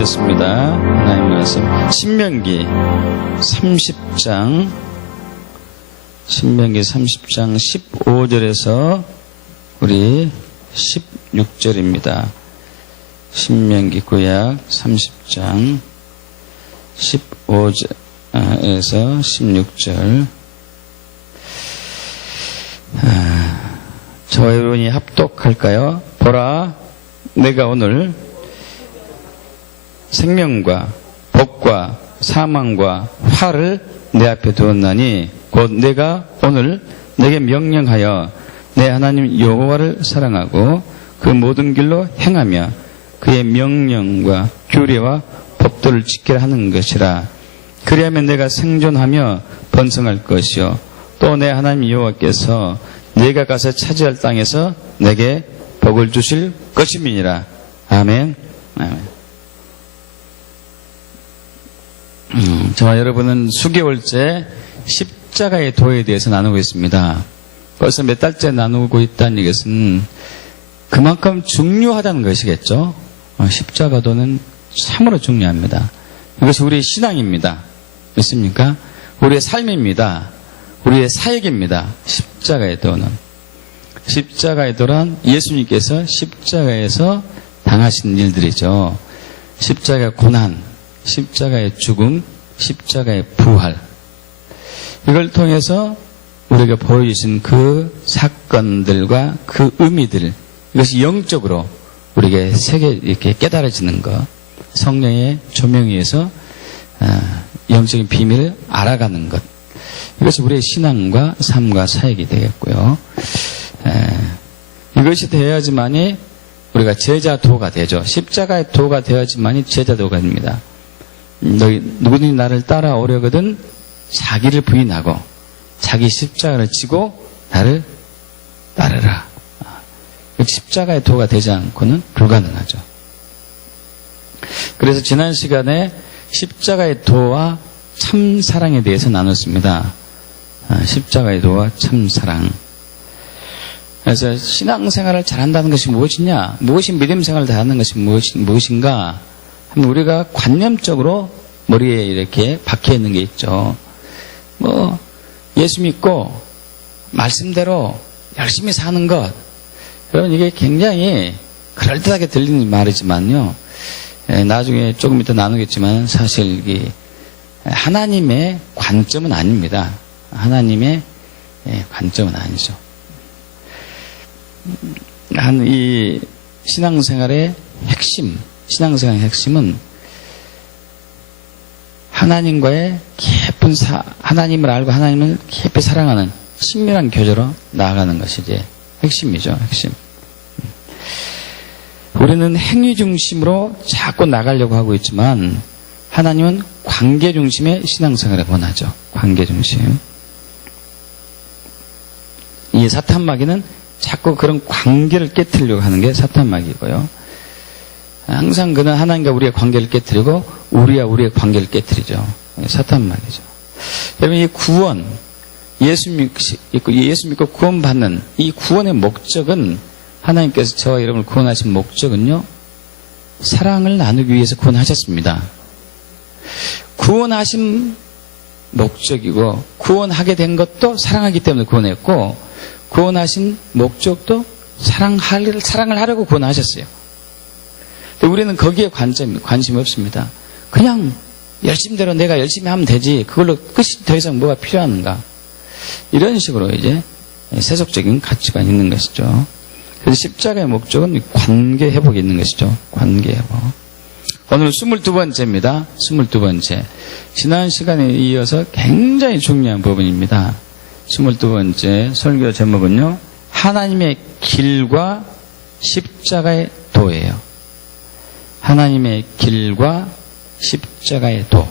됐습니다. 하나님 말씀 신명기 30장 15절에서 우리 16절입니다. 신명기 구약 30장 15절에서 16절. 저와 여러분이 합독할까요? 보라, 내가 오늘 생명과 복과 사망과 화를 내 앞에 두었나니 곧 내가 오늘 내게 명령하여 내 하나님 여호와를 사랑하고 그 모든 길로 행하며 그의 명령과 규례와 법도를 지키라 하는 것이라. 그리하면 내가 생존하며 번성할 것이요 또 내 하나님 여호와께서 내가 가서 차지할 땅에서 내게 복을 주실 것임이니라. 아멘. 아멘. 저와 여러분은 수개월째 십자가의 도에 대해서 나누고 있습니다. 벌써 몇 달째 나누고 있다는 것은 그만큼 중요하다는 것이겠죠. 십자가도는 참으로 중요합니다. 이것이 우리의 신앙입니다. 믿습니까? 우리의 삶입니다. 우리의 사역입니다. 십자가의 도는. 십자가의 도란 예수님께서 십자가에서 당하신 일들이죠. 십자가의 고난, 십자가의 죽음, 십자가의 부활. 이걸 통해서 우리가 보여주신 그 사건들과 그 의미들, 이것이 영적으로 우리에게 이렇게 깨달아지는 것, 성령의 조명에 의해서 영적인 비밀을 알아가는 것, 이것이 우리의 신앙과 삶과 사역이 되겠고요. 이것이 되어야지만이 우리가 제자도가 되죠. 십자가의 도가 되어야지만이 제자도가 됩니다. 누구든지 나를 따라오려거든 자기를 부인하고 자기 십자가를 지고 나를 따르라. 십자가의 도가 되지 않고는 불가능하죠. 그래서 지난 시간에 십자가의 도와 참사랑에 대해서 나눴습니다. 십자가의 도와 참사랑. 그래서 신앙생활을 잘한다는 것이 무엇이냐, 무엇이 믿음생활을 잘하는 것이 무엇인가 하면 우리가 관념적으로 머리에 이렇게 박혀 있는 게 있죠. 예수 믿고 말씀대로 열심히 사는 것, 여러분 이게 굉장히 그럴듯하게 들리는 말이지만요, 나중에 조금 이따 나누겠지만 사실 이게 하나님의 관점은 아닙니다. 하나님의 관점은 아니죠. 이 신앙생활의 핵심, 신앙생활의 핵심은 하나님과의 깊은 하나님을 알고 하나님을 깊이 사랑하는 친밀한 교제로 나아가는 것이 이제 핵심이죠. 핵심. 우리는 행위 중심으로 자꾸 나가려고 하고 있지만 하나님은 관계 중심의 신앙생활을 원하죠. 관계 중심. 이 사탄마귀는 자꾸 그런 관계를 깨트리려고 하는 게 사탄마귀고요. 항상 그는 하나님과 우리의 관계를 깨트리고 우리와 우리의 관계를 깨트리죠. 사탄마귀죠. 여러분 이 구원, 예수 믿고 구원받는 이 구원의 목적은, 하나님께서 저와 여러분을 구원하신 목적은요, 사랑을 나누기 위해서 구원하셨습니다. 구원하신 목적이고 구원하게 된 것도 사랑하기 때문에 구원했고, 구원하신 목적도 사랑을 하려고 구원하셨어요. 우리는 거기에 관심이 없습니다. 그냥 열심대로 내가 열심히 하면 되지, 그걸로 끝이 더 이상 뭐가 필요한가, 이런 식으로 이제 세속적인 가치가 있는 것이죠. 그래서 십자가의 목적은 관계 회복이 있는 것이죠. 관계 회복. 오늘 22번째입니다. 22번째. 지난 시간에 이어서 굉장히 중요한 부분입니다. 22번째 설교 제목은요, 하나님의 길과 십자가의 도예요. 하나님의 길과 십자가의 도.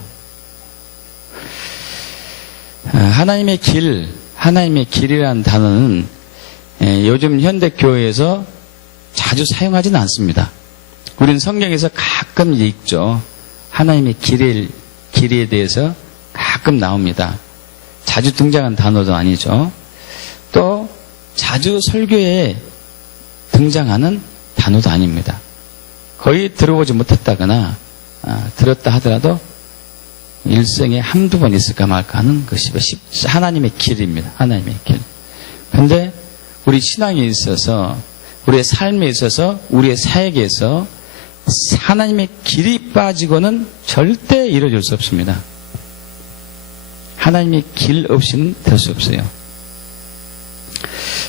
하나님의 길이라는 단어는 요즘 현대교회에서 자주 사용하지는 않습니다. 우리는 성경에서 가끔 읽죠. 하나님의 길에 대해서 가끔 나옵니다. 자주 등장한 단어도 아니죠. 또 자주 설교에 등장하는 단어도 아닙니다. 거의 들어보지 못했다거나 들었다 하더라도 일생에 한두 번 있을까 말까 하는 것이 하나님의 길입니다. 하나님의 길. 근데 우리 신앙에 있어서, 우리의 삶에 있어서, 우리의 사역에서 하나님의 길이 빠지고는 절대 이루어질 수 없습니다. 하나님의 길 없이는 될 수 없어요.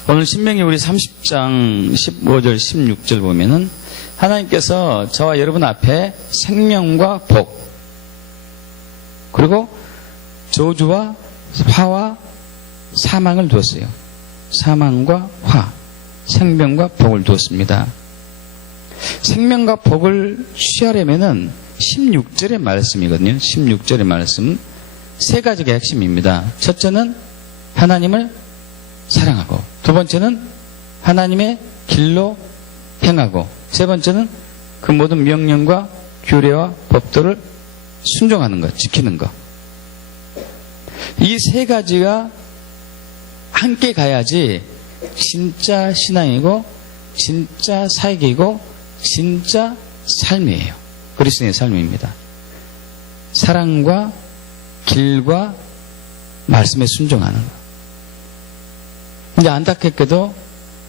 오늘 신명기 우리 30장 15절 16절 보면은 하나님께서 저와 여러분 앞에 생명과 복, 그리고 저주와 화와 사망을 두었어요. 사망과 화, 생명과 복을 두었습니다. 생명과 복을 취하려면은 16절의 말씀이거든요. 16절의 말씀 세 가지가 핵심입니다. 첫째는 하나님을 사랑하고, 두 번째는 하나님의 길로 행하고, 세 번째는 그 모든 명령과 규례와 법도를 순종하는 것, 지키는 것. 이 세 가지가 함께 가야지 진짜 신앙이고 진짜 사역이고 진짜 삶이에요. 그리스도의 삶입니다. 사랑과 길과 말씀에 순종하는 것. 근데 안타깝게도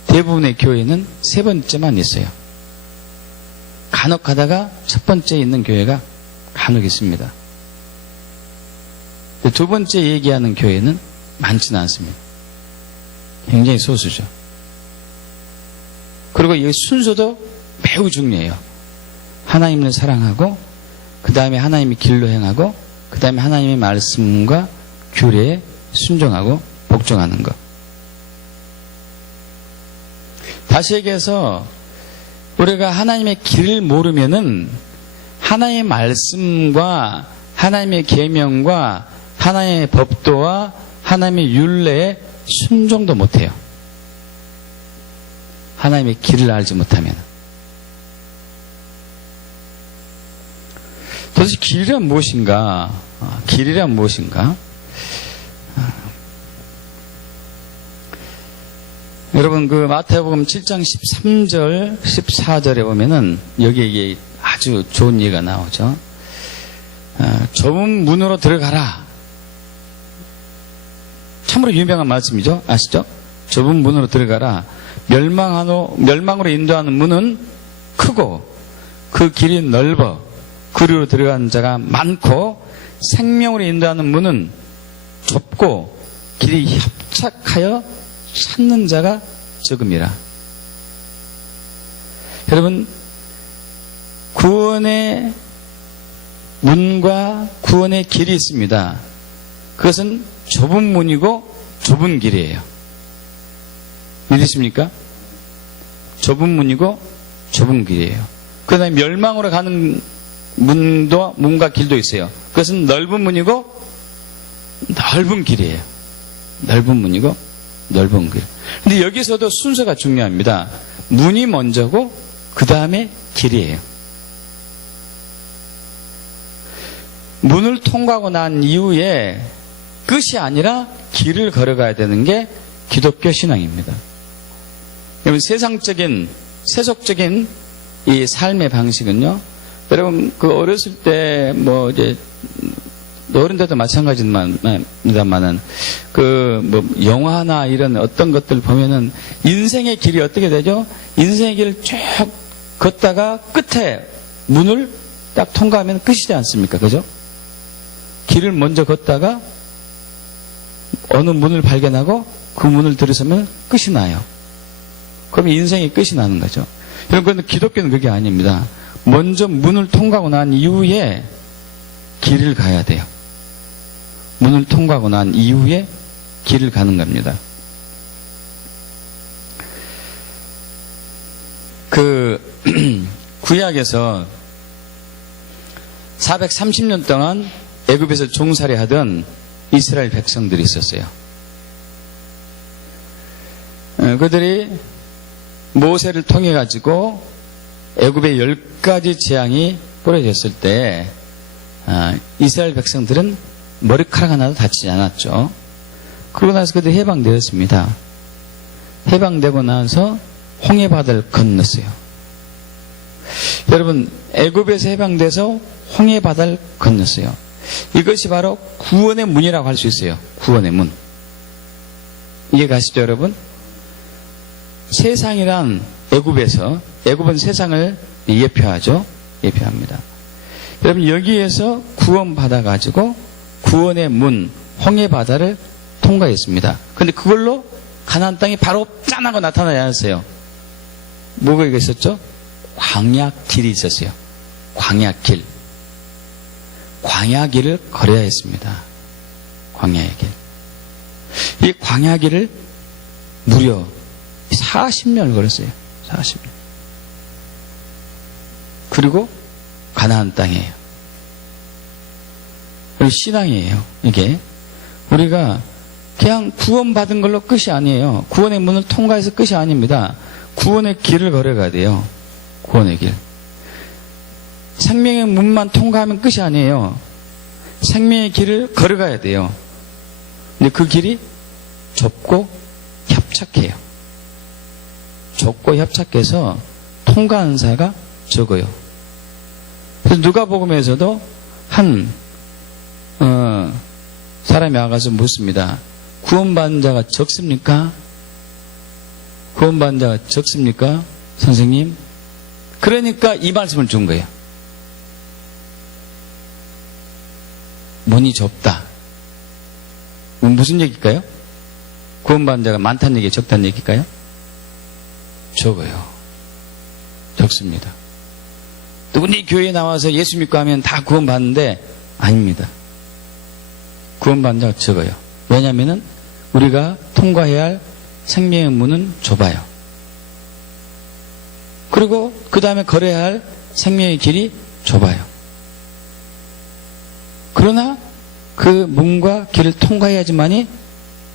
대부분의 교회는 세 번째만 있어요. 간혹 가다가 첫 번째에 있는 교회가 간혹 있습니다. 두 번째 얘기하는 교회는 많지는 않습니다. 굉장히 소수죠. 그리고 이 순서도 매우 중요해요. 하나님을 사랑하고, 그 다음에 하나님의 길로 행하고, 그 다음에 하나님의 말씀과 규례에 순종하고 복종하는 것. 다시 얘기해서 우리가 하나님의 길을 모르면은 하나님의 말씀과 하나님의 계명과 하나님의 법도와 하나님의 율례에 순종도 못해요. 하나님의 길을 알지 못하면. 도대체 길이란 무엇인가? 길이란 무엇인가? 여러분, 그 마태복음 7장 13절, 14절에 보면은 여기에 아주 좋은 예가 나오죠. 좁은 문으로 들어가라. 참으로 유명한 말씀이죠. 아시죠? 좁은 문으로 들어가라. 멸망으로 인도하는 문은 크고 그 길이 넓어 그리로 들어가는 자가 많고, 생명으로 인도하는 문은 좁고 길이 협착하여 찾는 자가 적음이라. 여러분, 구원의 문과 구원의 길이 있습니다. 그것은 좁은 문이고 좁은 길이에요. 믿으십니까? 좁은 문이고 좁은 길이에요. 그 다음에 멸망으로 가는 문과 길도 있어요. 그것은 넓은 문이고 넓은 길이에요. 넓은 문이고 넓은 길. 근데 여기서도 순서가 중요합니다. 문이 먼저고 그 다음에 길이에요. 문을 통과하고 난 이후에 끝이 아니라 길을 걸어가야 되는 게 기독교 신앙입니다. 여러분, 세상적인 세속적인 이 삶의 방식은요, 여러분 그 어렸을 때 이제 어른들도 마찬가지입니다만은 영화나 이런 어떤 것들 보면은 인생의 길이 어떻게 되죠? 인생의 길을 쭉 걷다가 끝에 문을 딱 통과하면 끝이지 않습니까? 그죠? 길을 먼저 걷다가 어느 문을 발견하고 그 문을 들어서면 끝이 나요. 그러면 인생의 끝이 나는 거죠. 여러분, 기독교는 그게 아닙니다. 먼저 문을 통과하고 난 이후에 길을 가야 돼요. 문을 통과하고 난 이후에 길을 가는 겁니다. 구약에서 430년 동안 애굽에서 종살이 하던 이스라엘 백성들이 있었어요. 그들이 모세를 통해 가지고 애굽의 10가지 재앙이 뿌려졌을 때 이스라엘 백성들은 머리카락 하나도 다치지 않았죠. 그러고 나서 그들이 해방되었습니다. 해방되고 나서 홍해바다를 건넜어요. 여러분, 애굽에서 해방돼서 홍해 바다를 건넜어요. 이것이 바로 구원의 문이라고 할 수 있어요. 구원의 문. 이해 가시죠, 여러분? 세상이란 애굽은 세상을 예표하죠. 예표합니다. 여러분, 여기에서 구원받아 가지고 구원의 문 홍해 바다를 통과했습니다. 그런데 그걸로 가나안 땅이 바로 짠하고 나타나지 않았어요. 뭐가 있었죠? 광야길이 있었어요. 광야길. 광야길을 걸어야 했습니다. 광야의 길. 이 광야길을 무려 40년을 걸었어요. 40년. 그리고 가나안 땅이에요. 그리고 신앙이에요. 이게 우리가 그냥 구원받은 걸로 끝이 아니에요. 구원의 문을 통과해서 끝이 아닙니다. 구원의 길을 걸어가야 돼요. 구원의 길. 생명의 문만 통과하면 끝이 아니에요. 생명의 길을 걸어가야 돼요. 근데 그 길이 좁고 협착해요. 좁고 협착해서 통과하는 자가 적어요. 그래서 누가복음에서도 한 사람이 와가서 묻습니다. 구원받은 자가 적습니까? 구원받은 자가 적습니까? 선생님? 그러니까 이 말씀을 준 거예요. 문이 좁다. 무슨 얘기일까요? 구원받은 자가 많다는 얘기예요? 적다는 얘기일까요? 적어요. 적습니다. 누구니 교회에 나와서 예수 믿고 하면 다 구원받는데 아닙니다. 구원받은 자가 적어요. 왜냐하면 우리가 통과해야 할 생명의 문은 좁아요. 그리고 그 다음에 걸어야 할 생명의 길이 좁아요. 그러나 그 문과 길을 통과해야지만이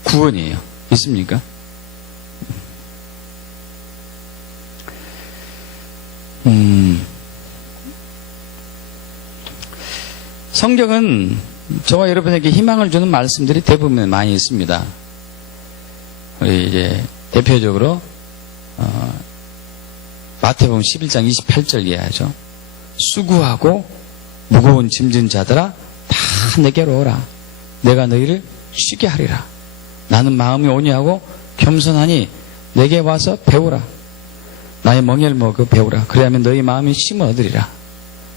구원이에요. 있습니까? 성경은 저와 여러분에게 희망을 주는 말씀들이 대부분 많이 있습니다. 우리 이제 대표적으로 마태복음 11장 28절 이해하죠. 수고하고 무거운 짐진 자들아 다 내게로 오라. 내가 너희를 쉬게 하리라. 나는 마음이 온유하고 겸손하니 내게 와서 배우라. 나의 멍에를 먹어 배우라. 그래야면 너희 마음이 쉼을 얻으리라.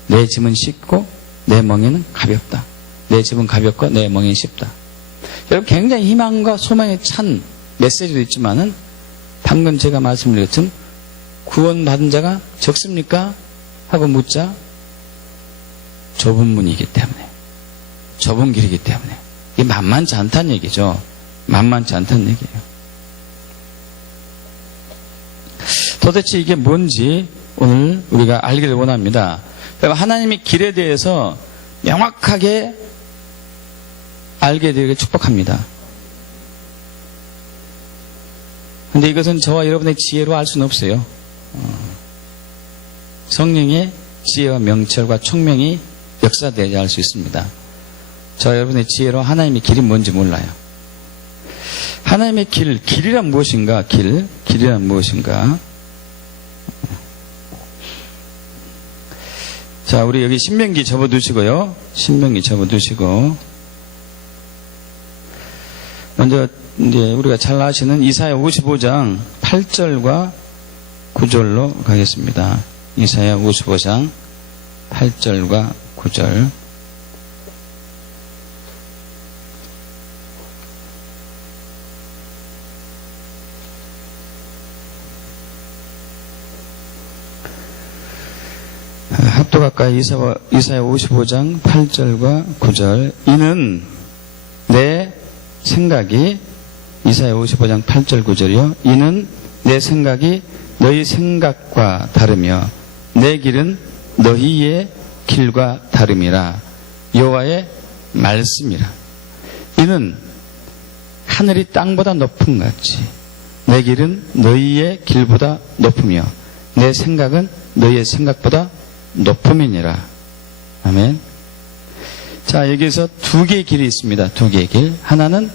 내 짐은 쉽고 내 멍에는 가볍다. 내 짐은 가볍고 내 멍에는 쉽다. 여러분, 굉장히 희망과 소망에 찬 메시지도 있지만은 방금 제가 말씀드린 것처럼 구원받은 자가 적습니까? 하고 묻자 좁은 문이기 때문에, 좁은 길이기 때문에 이게 만만치 않다는 얘기죠. 만만치 않다는 얘기예요. 도대체 이게 뭔지 오늘 우리가 알기를 원합니다. 하나님의 길에 대해서 명확하게 알게 되기를 축복합니다. 근데 이것은 저와 여러분의 지혜로 알 수는 없어요. 성령의 지혜와 명철과 총명이 역사되어야 할 수 있습니다. 저와 여러분의 지혜로 하나님의 길이 뭔지 몰라요. 하나님의 길이란 무엇인가? 길이란 무엇인가? 자, 우리 여기 신명기 접어두시고요. 신명기 접어두시고 먼저 이제 우리가 잘 아시는 이사야 55장 8절과 9절로 가겠습니다. 이사야 55장 8절과 9절. 합도 가까이 이사야 55장 8절과 9절. 이는 내 생각이, 이사야 55장 8절 9절이요. 이는 내 생각이 너희 생각과 다르며 내 길은 너희의 길과 다름이라. 여호와의 말씀이라. 이는 하늘이 땅보다 높은 것 같이 내 길은 너희의 길보다 높으며 내 생각은 너희의 생각보다 높음이니라. 아멘. 자, 여기서 두 개의 길이 있습니다. 두 개의 길. 하나는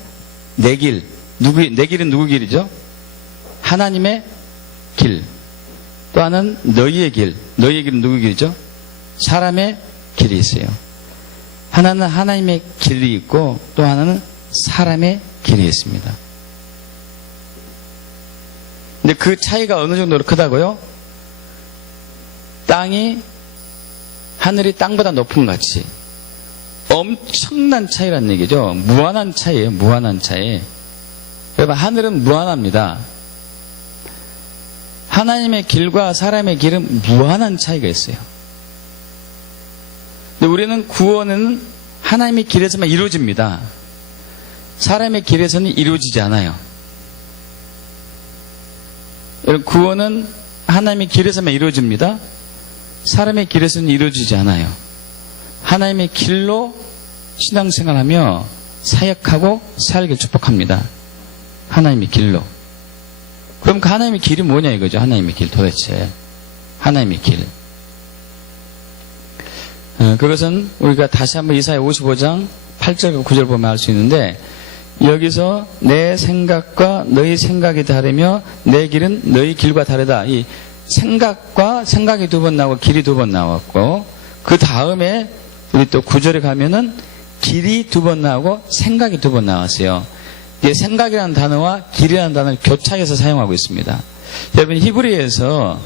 내 길. 내 길은 누구 길이죠? 하나님의 길. 또 하나는 너희의 길. 너희의 길은 누구 길이죠? 사람의 길이 있어요. 하나는 하나님의 길이 있고 또 하나는 사람의 길이 있습니다. 근데 그 차이가 어느 정도로 크다고요? 하늘이 땅보다 높은 것 같이 엄청난 차이란 얘기죠. 무한한 차이예요. 무한한 차이. 여러분, 하늘은 무한합니다. 하나님의 길과 사람의 길은 무한한 차이가 있어요. 근데 우리는 구원은 하나님의 길에서만 이루어집니다. 사람의 길에서는 이루어지지 않아요. 여러분, 구원은 하나님의 길에서만 이루어집니다. 사람의 길에서는 이루어지지 않아요. 하나님의 길로 신앙생활하며 사역하고 살길 축복합니다. 하나님의 길로. 그럼 그 하나님의 길이 뭐냐 이거죠. 하나님의 길 도대체. 하나님의 길. 그것은 우리가 다시 한번 이사야 55장 8절과 9절 보면 알 수 있는데, 여기서 내 생각과 너희 생각이 다르며 내 길은 너희 길과 다르다. 이 생각과 생각이 두 번 나오고 길이 두 번 나왔고, 그 다음에 우리 또 9절에 가면은 길이 두 번 나오고 생각이 두 번 나왔어요. 이게 생각이라는 단어와 길이라는 단어를 교차해서 사용하고 있습니다. 여러분, 히브리어에서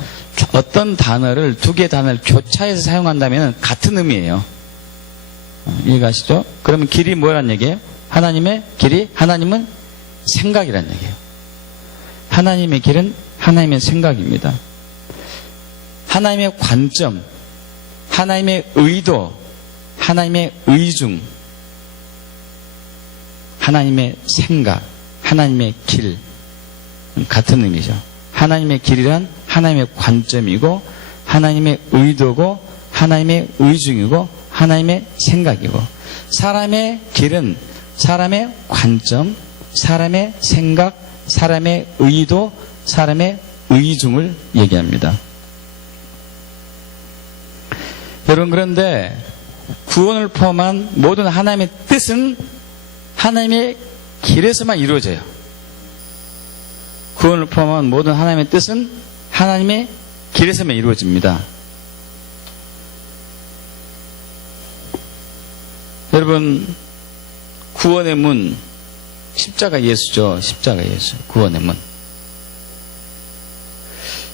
어떤 단어를, 두 개의 단어를 교차해서 사용한다면 같은 의미예요. 이해가시죠? 그러면 길이 뭐란 얘기예요? 하나님의 길이, 하나님은 생각이란 얘기예요. 하나님의 길은 하나님의 생각입니다. 하나님의 관점, 하나님의 의도, 하나님의 의중, 하나님의 생각, 하나님의 길, 같은 의미죠. 하나님의 길이란 하나님의 관점이고, 하나님의 의도고, 하나님의 의중이고, 하나님의 생각이고, 사람의 길은 사람의 관점, 사람의 생각, 사람의 의도, 사람의 의중을 얘기합니다. 여러분, 그런데 구원을 포함한 모든 하나님의 뜻은 하나님의 길에서만 이루어져요. 구원을 포함한 모든 하나님의 뜻은 하나님의 길에서만 이루어집니다. 여러분, 구원의 문, 십자가 예수죠. 십자가 예수, 구원의 문.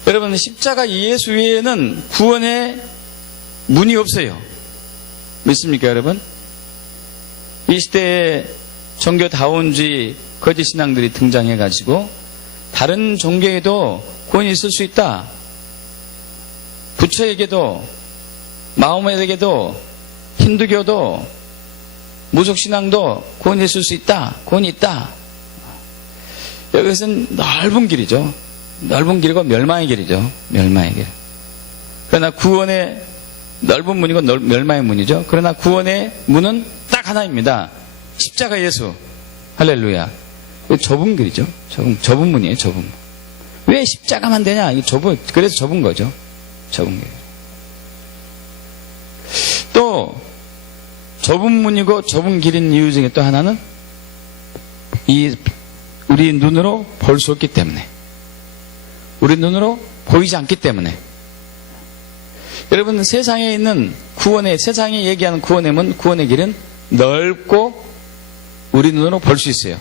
여러분, 십자가 예수 외에는 구원의 문이 없어요. 믿습니까, 여러분? 이 시대에 종교다원주의 거짓 신앙들이 등장해가지고 다른 종교에도 구원이 있을 수 있다. 부처에게도, 마호메에게도, 힌두교도, 무속신앙도 구원이 있을 수 있다. 구원이 있다. 여기서는 넓은 길이죠. 넓은 길이고 멸망의 길이죠. 멸망의 길. 그러나 구원의 넓은 문이고 멸망의 문이죠. 그러나 구원의 문은 딱 하나입니다. 십자가 예수. 할렐루야. 좁은 길이죠. 좁은 문이에요. 좁은 문. 왜 십자가만 되냐? 그래서 좁은 거죠. 좁은 길. 또 좁은 문이고 좁은 길인 이유 중에 또 하나는 우리 눈으로 볼 수 없기 때문에, 우리 눈으로 보이지 않기 때문에. 여러분, 세상에 있는 세상에 얘기하는 구원의 문, 구원의 길은 넓고 우리 눈으로 볼 수 있어요.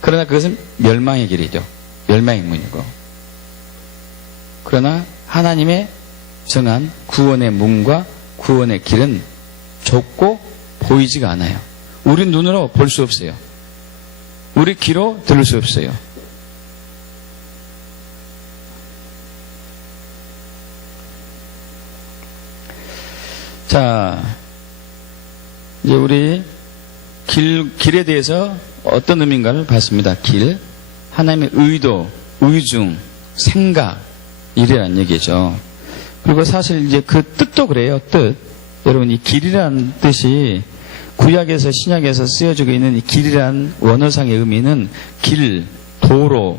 그러나 그것은 멸망의 길이죠. 멸망의 문이고. 그러나 하나님의 정한 구원의 문과 구원의 길은 좁고 보이지가 않아요. 우리 눈으로 볼 수 없어요. 우리 귀로 들을 수 없어요. 자, 이제 우리 길에 대해서 어떤 의미인가를 봤습니다. 길, 하나님의 의도, 의중, 생각, 이래란 얘기죠. 그리고 사실 이제 그 뜻도 그래요. 뜻. 여러분, 이 길이라는 뜻이 구약에서 신약에서 쓰여지고 있는 이 길이란 원어상의 의미는 길, 도로,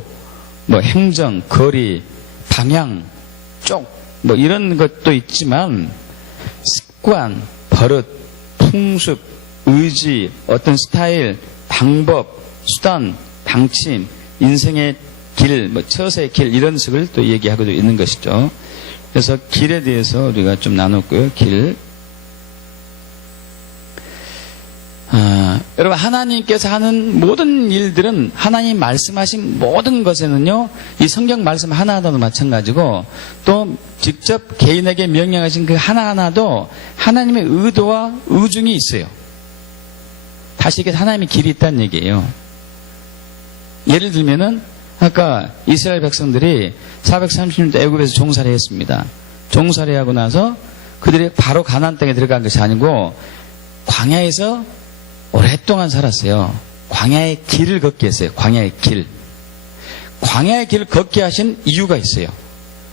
행정, 거리, 방향, 쪽, 이런 것도 있지만 습관, 버릇, 풍습, 의지, 어떤 스타일, 방법, 수단, 방침, 인생의 길, 처세의 길, 이런 식을 또 얘기하고 있는 것이죠. 그래서 길에 대해서 우리가 좀 나눴고요. 길. 여러분, 하나님께서 하는 모든 일들은 하나님 말씀하신 모든 것에는요, 이 성경 말씀 하나하나도 마찬가지고 또 직접 개인에게 명령하신 그 하나하나도 하나님의 의도와 의중이 있어요. 다시 이게 하나님의 길이 있다는 얘기예요. 예를 들면은 아까 이스라엘 백성들이 430년 애굽에서 종살이 했습니다. 종살이 하고 나서 그들이 바로 가나안 땅에 들어간 것이 아니고 광야에서 오랫동안 살았어요. 광야의 길을 걷게 했어요. 광야의 길. 광야의 길을 걷게 하신 이유가 있어요.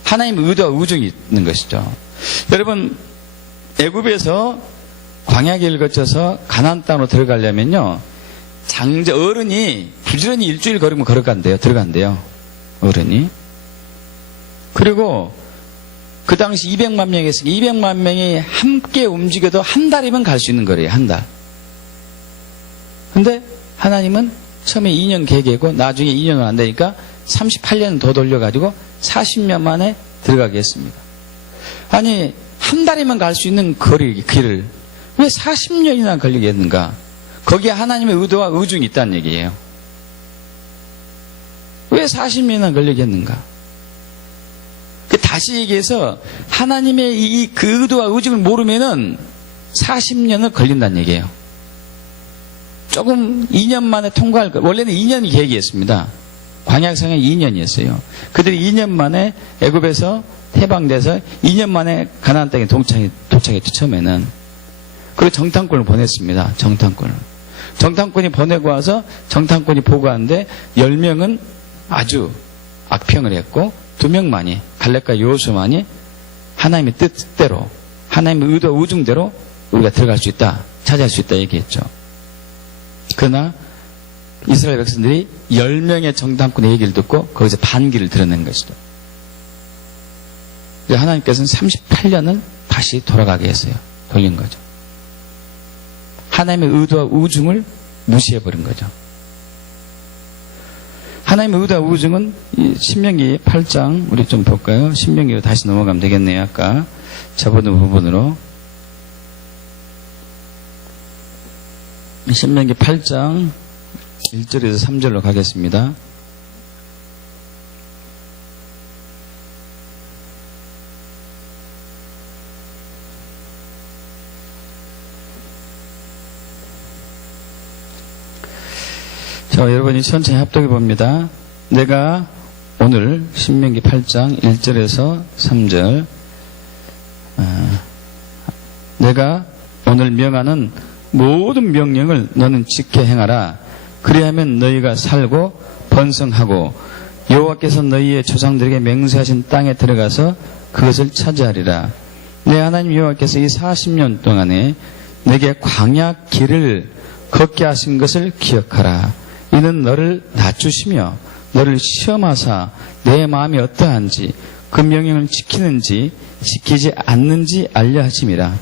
하나님의 의도와 의중이 있는 것이죠. 여러분, 애굽에서 광야 길을 거쳐서 가나안 땅으로 들어가려면요, 어른이 부지런히 일주일 걸으면 들어간대요. 어른이. 그리고 그 당시 200만 명이 있으니까 200만 명이 함께 움직여도 한 달이면 갈 수 있는 거래요. 한 달. 근데 하나님은 처음에 2년 계획이고 나중에 2년은 안 되니까 38년 더 돌려가지고 40년 만에 들어가게 했습니다. 아니, 한 달이면 갈 수 있는 길을 왜 40년이나 걸리게 했는가? 거기에 하나님의 의도와 의중이 있다는 얘기예요. 왜 40년이나 걸리게 했는가? 다시 얘기해서 하나님의 그 의도와 의중을 모르면은 40년을 걸린다는 얘기예요. 조금 2년 만에 통과할 거. 원래는 2년이 계획이었습니다. 광야성에 2년이었어요. 그들이 2년 만에 애굽에서 해방돼서 2년 만에 가나안 땅에 도착했죠. 처음에는. 그리고 정탐꾼을 보냈습니다. 정탐꾼이 보내고 와서 정탐꾼이 보고하는데 10명은 아주 악평을 했고 2명만이 갈렙과 여호수아만이 하나님의 뜻대로 하나님의 의도 의중대로 우리가 들어갈 수 있다, 차지할 수 있다 얘기했죠. 그러나 이스라엘 백성들이 10명의 정탐꾼의 얘기를 듣고 거기서 반기를 드러낸 것이죠. 하나님께서는 38년을 다시 돌아가게 했어요. 돌린 거죠. 하나님의 의도와 의중을 무시해버린 거죠. 하나님의 의도와 의중은 신명기 8장 우리 좀 볼까요? 신명기로 다시 넘어가면 되겠네요. 아까 접어둔 부분으로 신명기 8장 1절에서 3절로 가겠습니다. 자, 여러분이 천천히 합독해 봅니다. 내가 오늘 신명기 8장 1절에서 3절 내가 오늘 명하는 모든 명령을 너는 지켜 행하라. 그리하면 너희가 살고 번성하고 여호와께서 너희의 조상들에게 맹세하신 땅에 들어가서 그것을 차지하리라. 내 하나님 여호와께서 이 40년 동안에 내게 광야 길을 걷게 하신 것을 기억하라. 이는 너를 낮추시며 너를 시험하사 내 마음이 어떠한지 그 명령을 지키는지 지키지 않는지 알려 하심이라.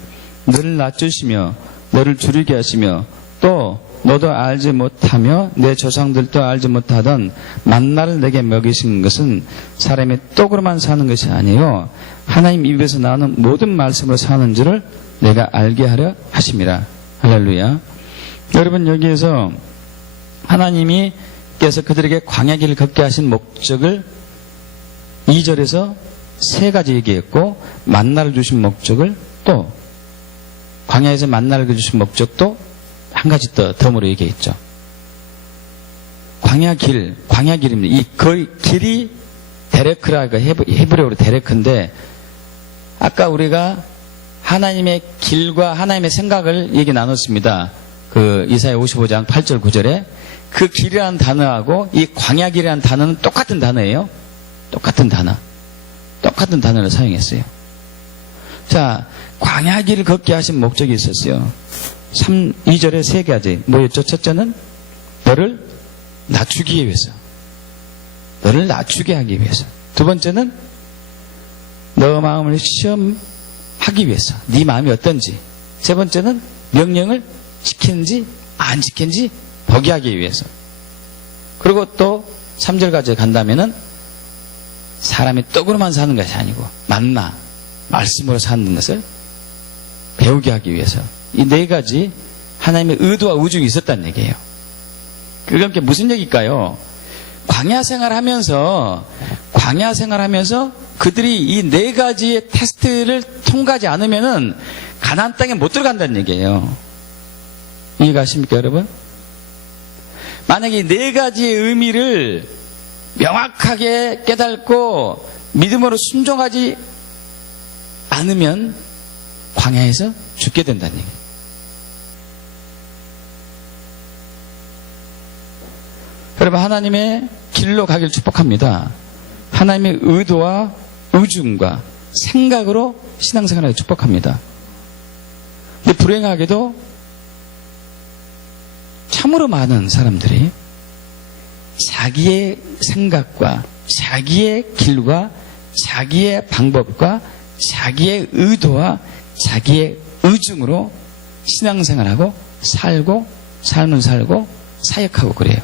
너를 낮추시며 너를 줄이게 하시며 또 너도 알지 못하며 내 조상들도 알지 못하던 만나를 내게 먹이신 것은 사람의 떡으로만 사는 것이 아니요 하나님 입에서 나오는 모든 말씀으로 사는 줄을 내가 알게 하려 하심이라. 할렐루야. 여러분, 여기에서 하나님께서 그들에게 광야길을 걷게 하신 목적을 2절에서 3가지 얘기했고, 만나를 주신 목적을 또 광야에서 만나를 주신 목적도 한 가지 덤으로 얘기했죠. 광야길입니다. 그 길이 데레크라가 헤브리어로 데레크인데, 아까 우리가 하나님의 길과 하나님의 생각을 얘기 나눴습니다. 그 이사야 55장 8절 9절에 그 길이라는 단어하고 이 광야길이라는 단어는 똑같은 단어예요. 똑같은 단어를 사용했어요. 자, 광야길을 걷게 하신 목적이 있었어요. 2절에 3가지 뭐였죠? 첫째는 너를 낮추기 위해서, 너를 낮추게 하기 위해서. 두 번째는 너 마음을 시험하기 위해서, 네 마음이 어떤지. 세 번째는 명령을 지키는지 안 지키는지 보게 하기 위해서. 그리고 또 3절까지 간다면은 사람이 떡으로만 사는 것이 아니고 말씀으로 사는 것을 배우게 하기 위해서. 이 4가지 하나님의 의도와 우중이 있었다는 얘기예요. 그게 무슨 얘기일까요? 광야 생활하면서 그들이 이 네 가지의 테스트를 통과하지 않으면은 가나안 땅에 못 들어간다는 얘기예요. 이해가십니까, 여러분? 만약에 이 네 가지의 의미를 명확하게 깨닫고 믿음으로 순종하지 않으면 광야에서 죽게 된다는 얘기예요. 여러분, 하나님의 길로 가길 축복합니다. 하나님의 의도와 의중과 생각으로 신앙생활을 축복합니다. 근데 불행하게도 참으로 많은 사람들이 자기의 생각과 자기의 길과 자기의 방법과 자기의 의도와 자기의 의중으로 신앙생활하고 살고 삶을 살고 사역하고 그래요.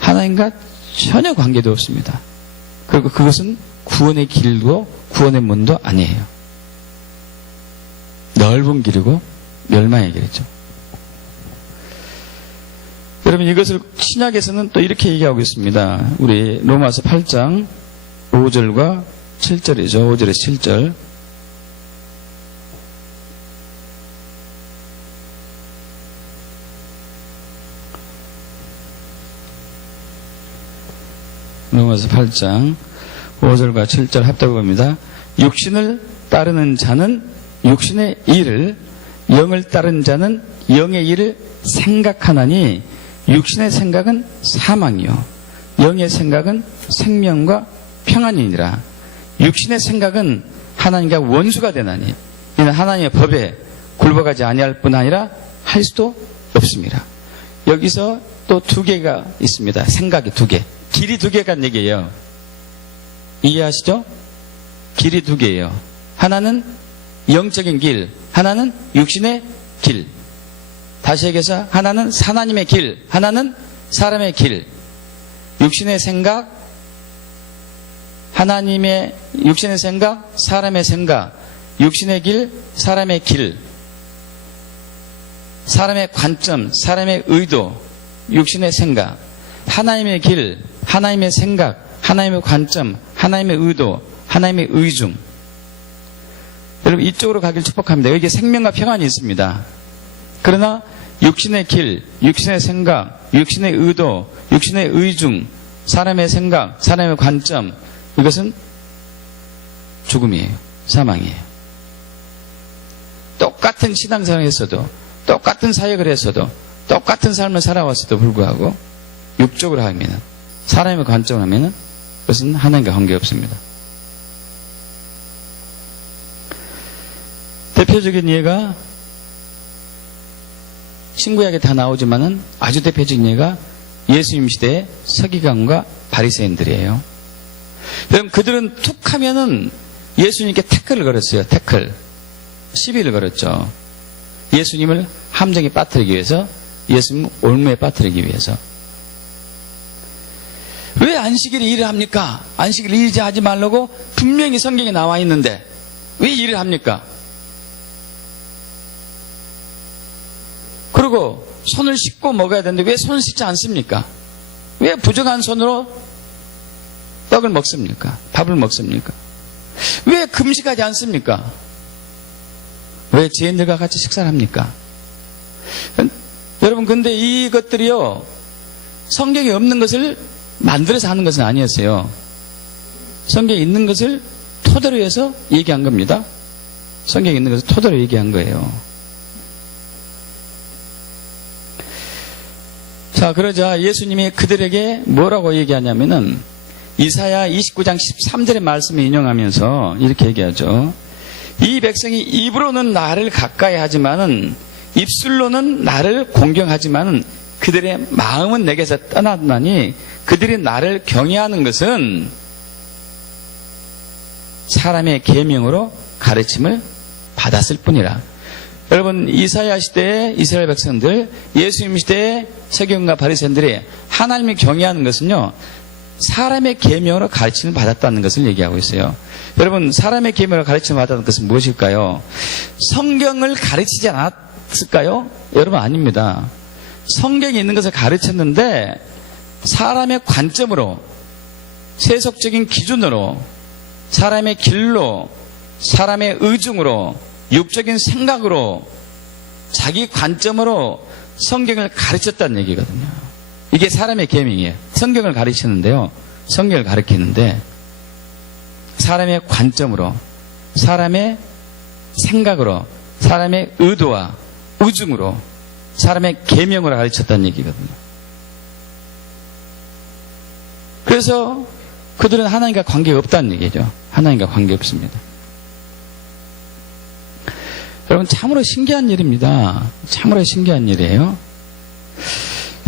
하나님과 전혀 관계도 없습니다. 그리고 그것은 구원의 길도 구원의 문도 아니에요. 넓은 길이고 멸망의 길이죠. 여러분, 이것을 신약에서는 또 이렇게 얘기하고 있습니다. 우리 로마서 8장 5절과 7절이죠. 5절에서 7절. 로마서 8장 5절과 7절 합독합니다. 육신을 따르는 자는 육신의 일을, 영을 따르는 자는 영의 일을 생각하나니 육신의 생각은 사망이요 영의 생각은 생명과 평안이니라. 육신의 생각은 하나님과 원수가 되나니 이는 하나님의 법에 굴복하지 아니할 뿐 아니라 할 수도 없습니다. 여기서 또 두 개가 있습니다. 생각이 두 개. 길이 두 개가 얘기예요. 이해하시죠? 길이 두 개예요. 하나는 영적인 길, 하나는 육신의 길. 다시 얘기해서 하나는 하나님의 길, 하나는 사람의 길. 육신의 생각, 하나님의 육신의 생각, 사람의 생각. 육신의 길, 사람의 길. 사람의 관점, 사람의 의도, 육신의 생각. 하나님의 길, 하나님의 생각, 하나님의 관점, 하나님의 의도, 하나님의 의중. 여러분, 이쪽으로 가길 축복합니다. 여기에 생명과 평안이 있습니다. 그러나 육신의 길, 육신의 생각, 육신의 의도, 육신의 의중, 사람의 생각, 사람의 관점, 이것은 죽음이에요. 사망이에요. 똑같은 신앙생활을 했어도, 똑같은 사역을 했어도, 똑같은 삶을 살아왔어도 불구하고 육적으로 하면, 사람의 관점으로 하면 그것은 하나님과 관계없습니다. 대표적인 예가 신구약에 다 나오지만은 아주 대표적인 예가 예수님 시대의 서기관과 바리새인들이에요. 여러분, 그들은 툭 하면은 예수님께 태클을 걸었어요. 태클. 시비를 걸었죠. 예수님을 함정에 빠뜨리기 위해서, 예수님 올무에 빠뜨리기 위해서. 왜 안식일에 일을 합니까? 안식일에 일을 하지 말라고 분명히 성경에 나와 있는데 왜 일을 합니까? 그리고 손을 씻고 먹어야 되는데 왜 손을 씻지 않습니까? 왜 부정한 손으로 떡을 먹습니까? 밥을 먹습니까? 왜 금식하지 않습니까? 왜 죄인들과 같이 식사를 합니까? 여러분, 근데 이것들이요, 성경에 없는 것을 만들어서 하는 것은 아니었어요. 성경에 있는 것을 토대로 해서 얘기한 겁니다. 성경에 있는 것을 토대로 얘기한 거예요. 자, 그러자 예수님이 그들에게 뭐라고 얘기하냐면은 이사야 29장 13절의 말씀을 인용하면서 이렇게 얘기하죠. 이 백성이 입으로는 나를 가까이 하지만은, 입술로는 나를 공경하지만은 그들의 마음은 내게서 떠났나니 그들이 나를 경외하는 것은 사람의 계명으로 가르침을 받았을 뿐이라. 여러분, 이사야 시대의 이스라엘 백성들, 예수님 시대의 서기관과 바리새인들이 하나님을 경외하는 것은요, 사람의 계명으로 가르침을 받았다는 것을 얘기하고 있어요. 여러분, 사람의 계명으로 가르침을 받았다는 것은 무엇일까요? 성경을 가르치지 갔을까요? 여러분 아닙니다. 성경에 있는 것을 가르쳤는데 사람의 관점으로, 세속적인 기준으로, 사람의 길로, 사람의 의중으로, 육적인 생각으로, 자기 관점으로 성경을 가르쳤다는 얘기거든요. 이게 사람의 계명이에요. 성경을 가르치는데요, 성경을 가르치는데 사람의 관점으로, 사람의 생각으로, 사람의 의도와 의중으로, 사람의 계명으로 가르쳤다는 얘기거든요. 그래서 그들은 하나님과 관계가 없다는 얘기죠. 하나님과 관계 없습니다. 여러분, 참으로 신기한 일입니다. 참으로 신기한 일이에요.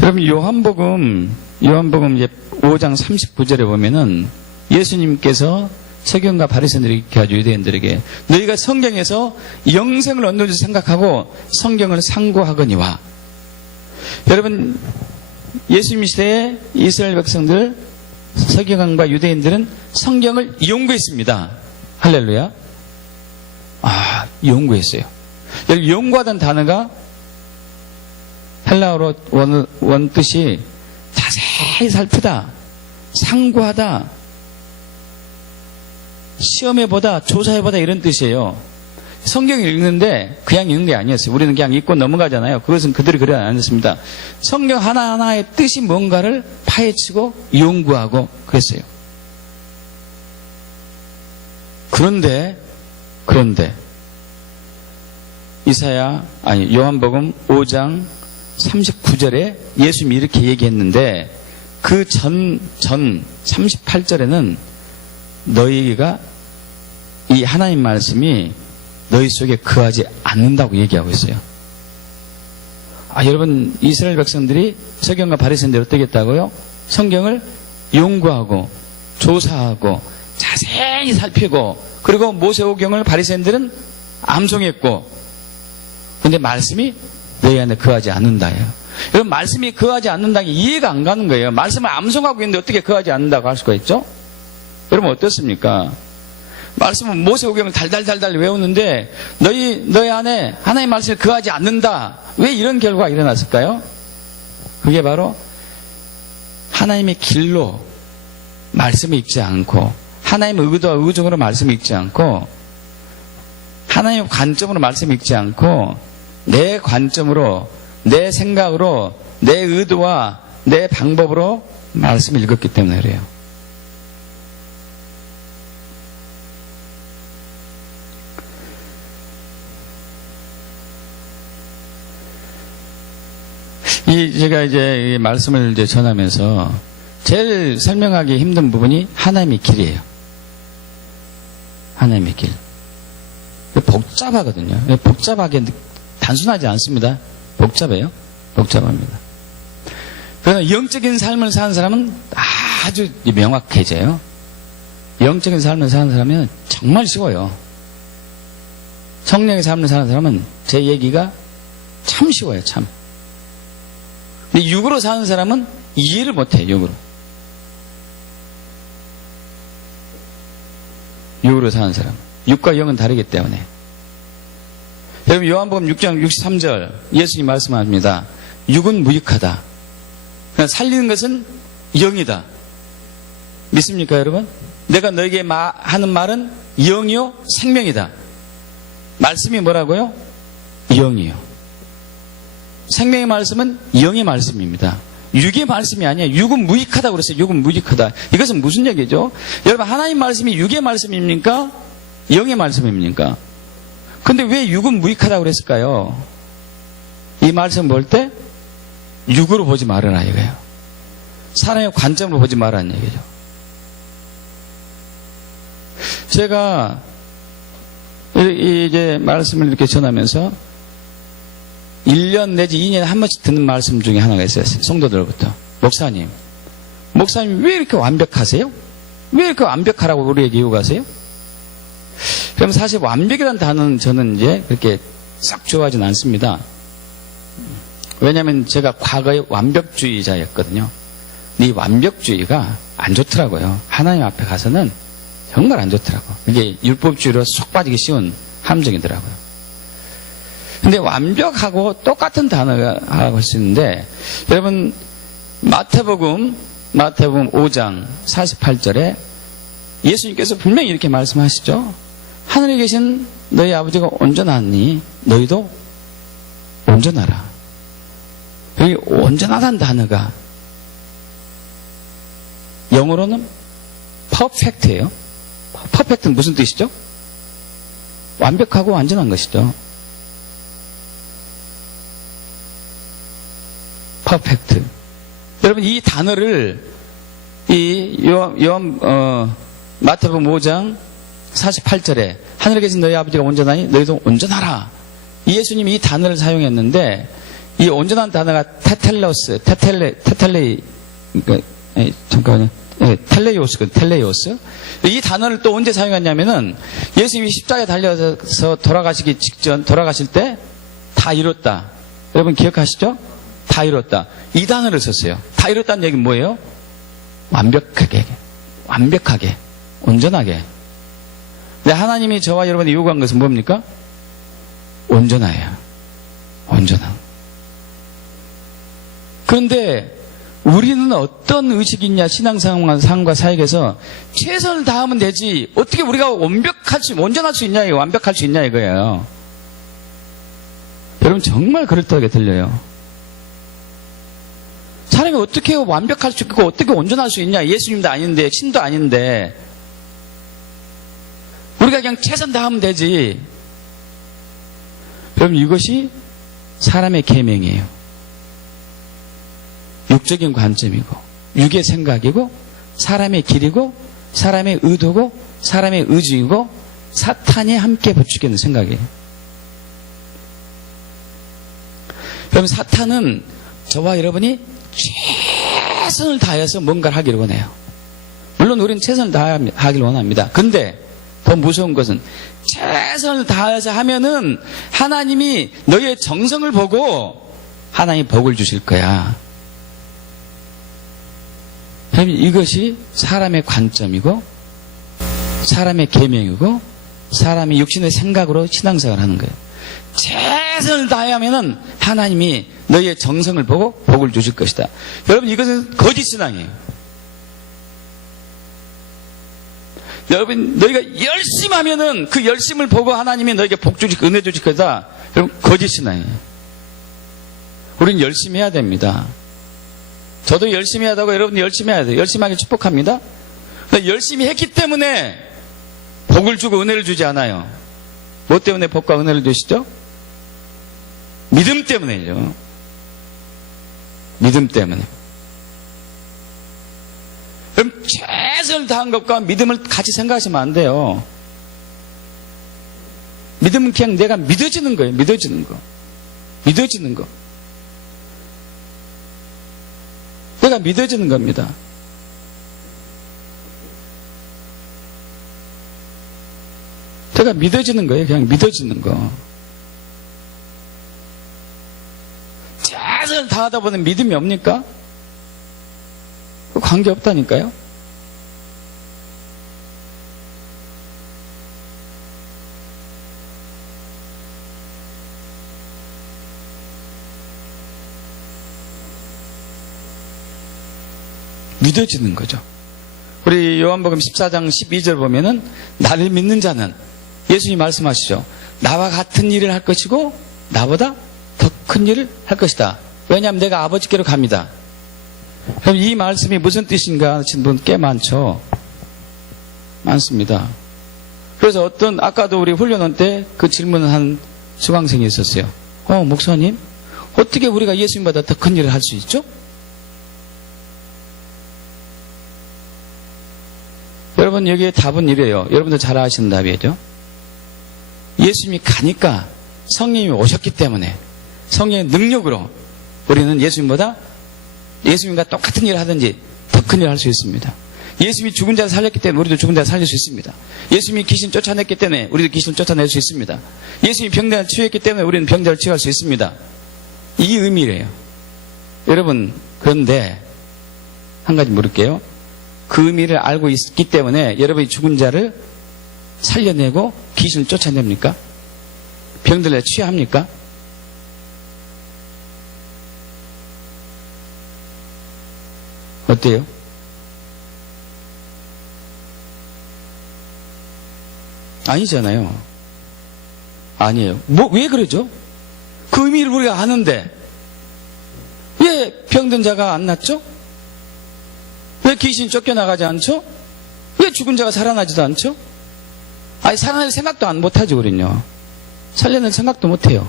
여러분, 요한복음 이제 5장 39절에 보면은 예수님께서 서기관과 바리새인들에게 이렇게 하죠. 유대인들에게, 너희가 성경에서 영생을 얻는 줄 생각하고 성경을 상고하거니와. 여러분, 예수님 시대에 이스라엘 백성들, 서기관과 유대인들은 성경을 연구했습니다. 할렐루야. 연구했어요. 여러분, 연구하던 단어가 헬라어로 원 뜻이 자세히 살피다, 상고하다, 시험해보다, 조사해보다, 이런 뜻이에요. 성경을 읽는데 그냥 읽는 게 아니었어요. 우리는 그냥 읽고 넘어가잖아요. 그것은 그들이 그래 안 했습니다. 성경 하나하나의 뜻이 뭔가를 파헤치고 연구하고 그랬어요. 그런데 요한복음 5장 39절에 예수님이 이렇게 얘기했는데, 그 전 38절에는 너희가 이 하나님 말씀이 너희 속에 거하지 않는다고 얘기하고 있어요. 여러분, 이스라엘 백성들이 서기관과 바리새인들이 어떻게 했다고요? 성경을 연구하고 조사하고 자세히 살피고, 그리고 모세오경을 바리새인들은 암송했고, 근데 말씀이 너희 안에 거하지 않는다예요. 여러분, 말씀이 거하지 않는다는 게 이해가 안 가는 거예요. 말씀을 암송하고 있는데 어떻게 거하지 않는다고 할 수가 있죠? 여러분, 어떻습니까? 말씀은 모세오경을 달달달달 외우는데 너희 안에 하나님의 말씀이 거하지 않는다. 왜 이런 결과가 일어났을까요? 그게 바로 하나님의 길로 말씀을 읽지 않고, 하나님의 의도와 의중으로 말씀을 읽지 않고, 하나님의 관점으로 말씀을 읽지 않고, 내 관점으로, 내 생각으로, 내 의도와 내 방법으로 말씀을 읽었기 때문에 그래요. 제가 이제 말씀을 이제 전하면서 제일 설명하기 힘든 부분이 하나님의 길이에요. 하나님의 길. 복잡하거든요. 복잡하게, 단순하지 않습니다. 복잡해요. 복잡합니다. 그러나 영적인 삶을 사는 사람은 아주 명확해져요. 영적인 삶을 사는 사람은 정말 쉬워요. 성령의 삶을 사는 사람은 제 얘기가 참 쉬워요. 참. 근데 육으로 사는 사람은 이해를 못해요. 육으로 사는 사람. 육과 영은 다르기 때문에. 여러분, 요한복음 6장 63절 예수님 말씀합니다. 육은 무익하다. 그러니까 살리는 것은 영이다. 믿습니까, 여러분? 내가 너에게 하는 말은 영이요 생명이다. 말씀이 뭐라고요? 영이요. 생명의 말씀은 영의 말씀입니다. 육의 말씀이 아니에요. 육은 무익하다고 그랬어요. 육은 무익하다. 이것은 무슨 얘기죠? 여러분, 하나님 말씀이 육의 말씀입니까? 영의 말씀입니까? 근데 왜 육은 무익하다고 그랬을까요? 이 말씀 볼 때 육으로 보지 말아라 이거예요. 사람의 관점으로 보지 말라는 얘기죠. 제가 이제 말씀을 이렇게 전하면서 1년 내지 2년에 한 번씩 듣는 말씀 중에 하나가 있어요. 성도들로부터. 목사님 왜 이렇게 완벽하세요? 왜 이렇게 완벽하라고 우리에게 요구하세요? 그럼 사실 완벽이라는 단어는 저는 이제 그렇게 싹 좋아하진 않습니다. 왜냐하면 제가 과거에 완벽주의자였거든요. 근데 이 완벽주의가 안 좋더라고요. 하나님 앞에 가서는 정말 안 좋더라고요. 이게 율법주의로 쏙 빠지기 쉬운 함정이더라고요. 근데 완벽하고 똑같은 단어가 하고 있는데, 여러분, 마태복음 5장 48절에 예수님께서 분명히 이렇게 말씀하시죠. 하늘에 계신 너희 아버지가 온전하니 너희도 온전하라. 여기 온전하다는 단어가 영어로는 perfect예요. perfect는 무슨 뜻이죠? 완벽하고 완전한 것이죠. perfect. 여러분, 이 단어를 마태복음 5장 48절에 하늘에 계신 너희 아버지가 온전하니 너희도 온전하라. 예수님이 이 단어를 사용했는데, 이 온전한 단어가 텔레이오스. 이 단어를 또 언제 사용했냐면은, 예수님이 십자가에 달려서 돌아가시기 직전, 돌아가실 때 다 이뤘다. 여러분 기억하시죠? 다 이뤘다. 이 단어를 썼어요. 다 이뤘다는 얘기는 뭐예요? 완벽하게, 온전하게. 근데 하나님이 저와 여러분이 요구한 것은 뭡니까? 온전하예요. 온전함. 그런데 우리는 어떤 의식이 있냐? 신앙상과 사역에서 최선을 다하면 되지, 어떻게 우리가 온전할 수 있냐, 완벽할 수 있냐 이거예요. 여러분, 정말 그렇다고 들려요. 사람이 어떻게 완벽할 수 있고 어떻게 온전할 수 있냐? 예수님도 아닌데, 신도 아닌데, 우리가 그냥 최선 다하면 되지. 여러분, 이것이 사람의 계명이에요. 육적인 관점이고, 육의 생각이고, 사람의 길이고, 사람의 의도고, 사람의 의지이고, 사탄이 함께 부추기는 생각이에요. 여러분, 사탄은 저와 여러분이 최선을 다해서 뭔가를 하기를 원해요. 물론 우리는 최선을 다하기를 원합니다. 근데 더 무서운 것은 최선을 다해서 하면은 하나님이 너의 정성을 보고 하나님이 복을 주실 거야. 이것이 사람의 관점이고, 사람의 계명이고, 사람이 육신의 생각으로 신앙생활을 하는 거예요. 최선을 다하면은 하나님이 너의 정성을 보고 복을 주실 것이다. 여러분, 이것은 거짓 신앙이에요. 여러분, 너희가 열심히 하면은 그 열심을 보고 하나님이 너에게 복 주실, 은혜 주실 거다. 여러분, 거짓 신앙이에요. 우리는 열심히 해야 됩니다. 저도 열심히 하다고 여러분 열심히 해야 돼요. 열심히 하길 축복합니다. 열심히 했기 때문에 복을 주고 은혜를 주지 않아요. 뭐 때문에 복과 은혜를 주시죠? 믿음 때문에죠. 믿음 때문에. 그럼 최선을 다한 것과 믿음을 같이 생각하시면 안 돼요. 믿음은 그냥 내가 믿어지는 거예요. 믿어지는 거. 내가 믿어지는 겁니다. 제가 믿어지는 거예요. 그냥 믿어지는 거. 최선을 다하다 보면 믿음이 옵니까? 관계 없다니까요. 믿어지는 거죠. 우리 요한복음 14장 12절 보면은 나를 믿는 자는, 예수님이 말씀하시죠. 나와 같은 일을 할 것이고 나보다 더 큰 일을 할 것이다. 왜냐하면 내가 아버지께로 갑니다. 그럼 이 말씀이 무슨 뜻인가 하시는 분 꽤 많습니다. 그래서 아까도 우리 훈련원 때 그 질문을 한 수강생이 있었어요. 목사님, 어떻게 우리가 예수님보다 더 큰 일을 할 수 있죠? 여러분, 여기에 답은 이래요. 여러분들 잘 아시는 답이죠. 예수님이 가니까, 성령님이 오셨기 때문에 성령의 능력으로 우리는 예수님과 똑같은 일을 하든지 더 큰 일을 할 수 있습니다. 예수님이 죽은 자를 살렸기 때문에 우리도 죽은 자를 살릴 수 있습니다. 예수님이 귀신 쫓아냈기 때문에 우리도 귀신을 쫓아낼 수 있습니다. 예수님이 병자를 치유했기 때문에 우리는 병자를 치유할 수 있습니다. 이 의미래요. 여러분, 그런데 한 가지 물을게요. 그 의미를 알고 있기 때문에 여러분이 죽은 자를 살려내고 귀신을 쫓아냅니까? 병들에 치유합니까? 어때요? 아니잖아요. 아니에요. 왜 그러죠? 그 의미를 우리가 아는데 왜 병든 자가 안 낫죠? 왜 귀신 쫓겨나가지 않죠? 왜 죽은 자가 살아나지도 않죠? 아니, 살아날 생각도 못하죠, 우린요. 살려낼 생각도 못해요.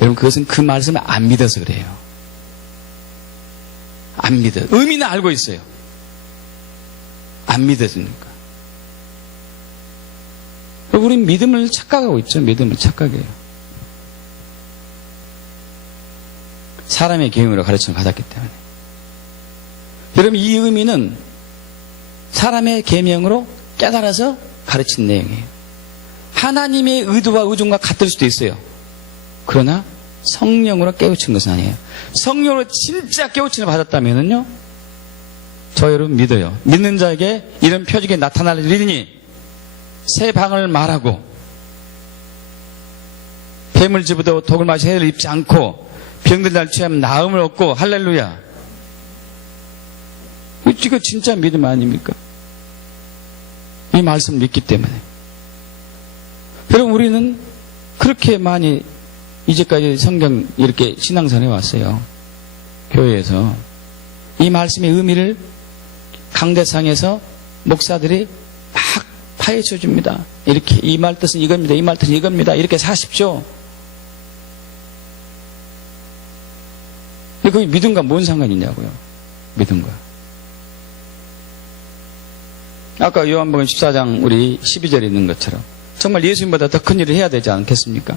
여러분, 그것은 그 말씀을 안 믿어서 그래요. 안 믿어요. 의미는 알고 있어요. 안 믿어지니까. 우린 믿음을 착각하고 있죠. 믿음을 착각해요. 사람의 계명으로 가르침을 받았기 때문에. 여러분, 이 의미는 사람의 계명으로 깨달아서 가르친 내용이에요. 하나님의 의도와 의존과 같을 수도 있어요. 그러나 성령으로 깨우친 것은 아니에요. 성령으로 진짜 깨우침을 받았다면요, 저 여러분 믿어요. 믿는 자에게 이런 표적이 나타날 일이니 새 방을 말하고 뱀을 집어도 독을 마시 해를 입지 않고 병든 자를 취하면 나음을 얻고 할렐루야. 이거 진짜 믿음 아닙니까? 이 말씀을 믿기 때문에. 여러분, 우리는 그렇게 많이 이제까지 성경 이렇게 신앙생활 해왔어요. 교회에서. 이 말씀의 의미를 강대상에서 목사들이 막 파헤쳐 줍니다. 이렇게 이 말 뜻은 이겁니다. 이 말 뜻은 이겁니다. 이렇게 사십시오. 근데 그게 믿음과 뭔 상관이 있냐고요. 믿음과. 아까 요한복음 14장 우리 12절에 있는 것처럼 정말 예수님보다 더 큰 일을 해야 되지 않겠습니까?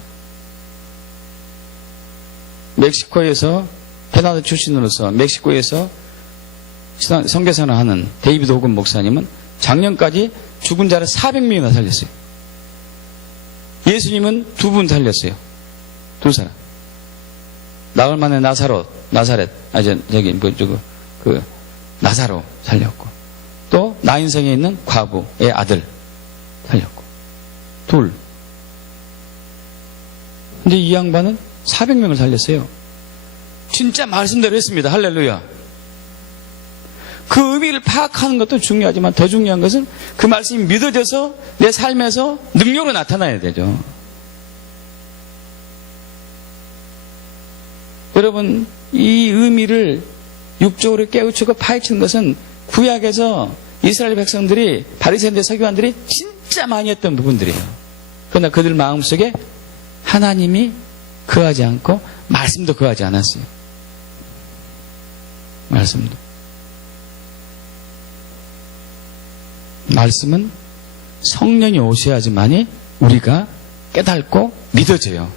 멕시코에서 캐나다 출신으로서 멕시코에서 선교사를 하는 데이비드 호금 목사님은 작년까지 죽은 자를 400명이나 살렸어요. 예수님은 2분 살렸어요. 2사람. 나흘 만에 나사렛, 나사로 살렸고, 또 나인성에 있는 과부의 아들 살렸고, 2. 근데 이 양반은 400명을 살렸어요. 진짜 말씀대로 했습니다. 할렐루야. 그 의미를 파악하는 것도 중요하지만 더 중요한 것은 그 말씀이 믿어져서 내 삶에서 능력으로 나타나야 되죠. 여러분, 이 의미를 육적으로 깨우치고 파헤치는 것은 구약에서 이스라엘 백성들이 바리새인들 서기관들이 진짜 많이 했던 부분들이에요. 그러나 그들 마음속에 하나님이 거하지 않고 말씀도 거하지 않았어요. 말씀은 성령이 오셔야지만이 우리가 깨닫고 믿어져요.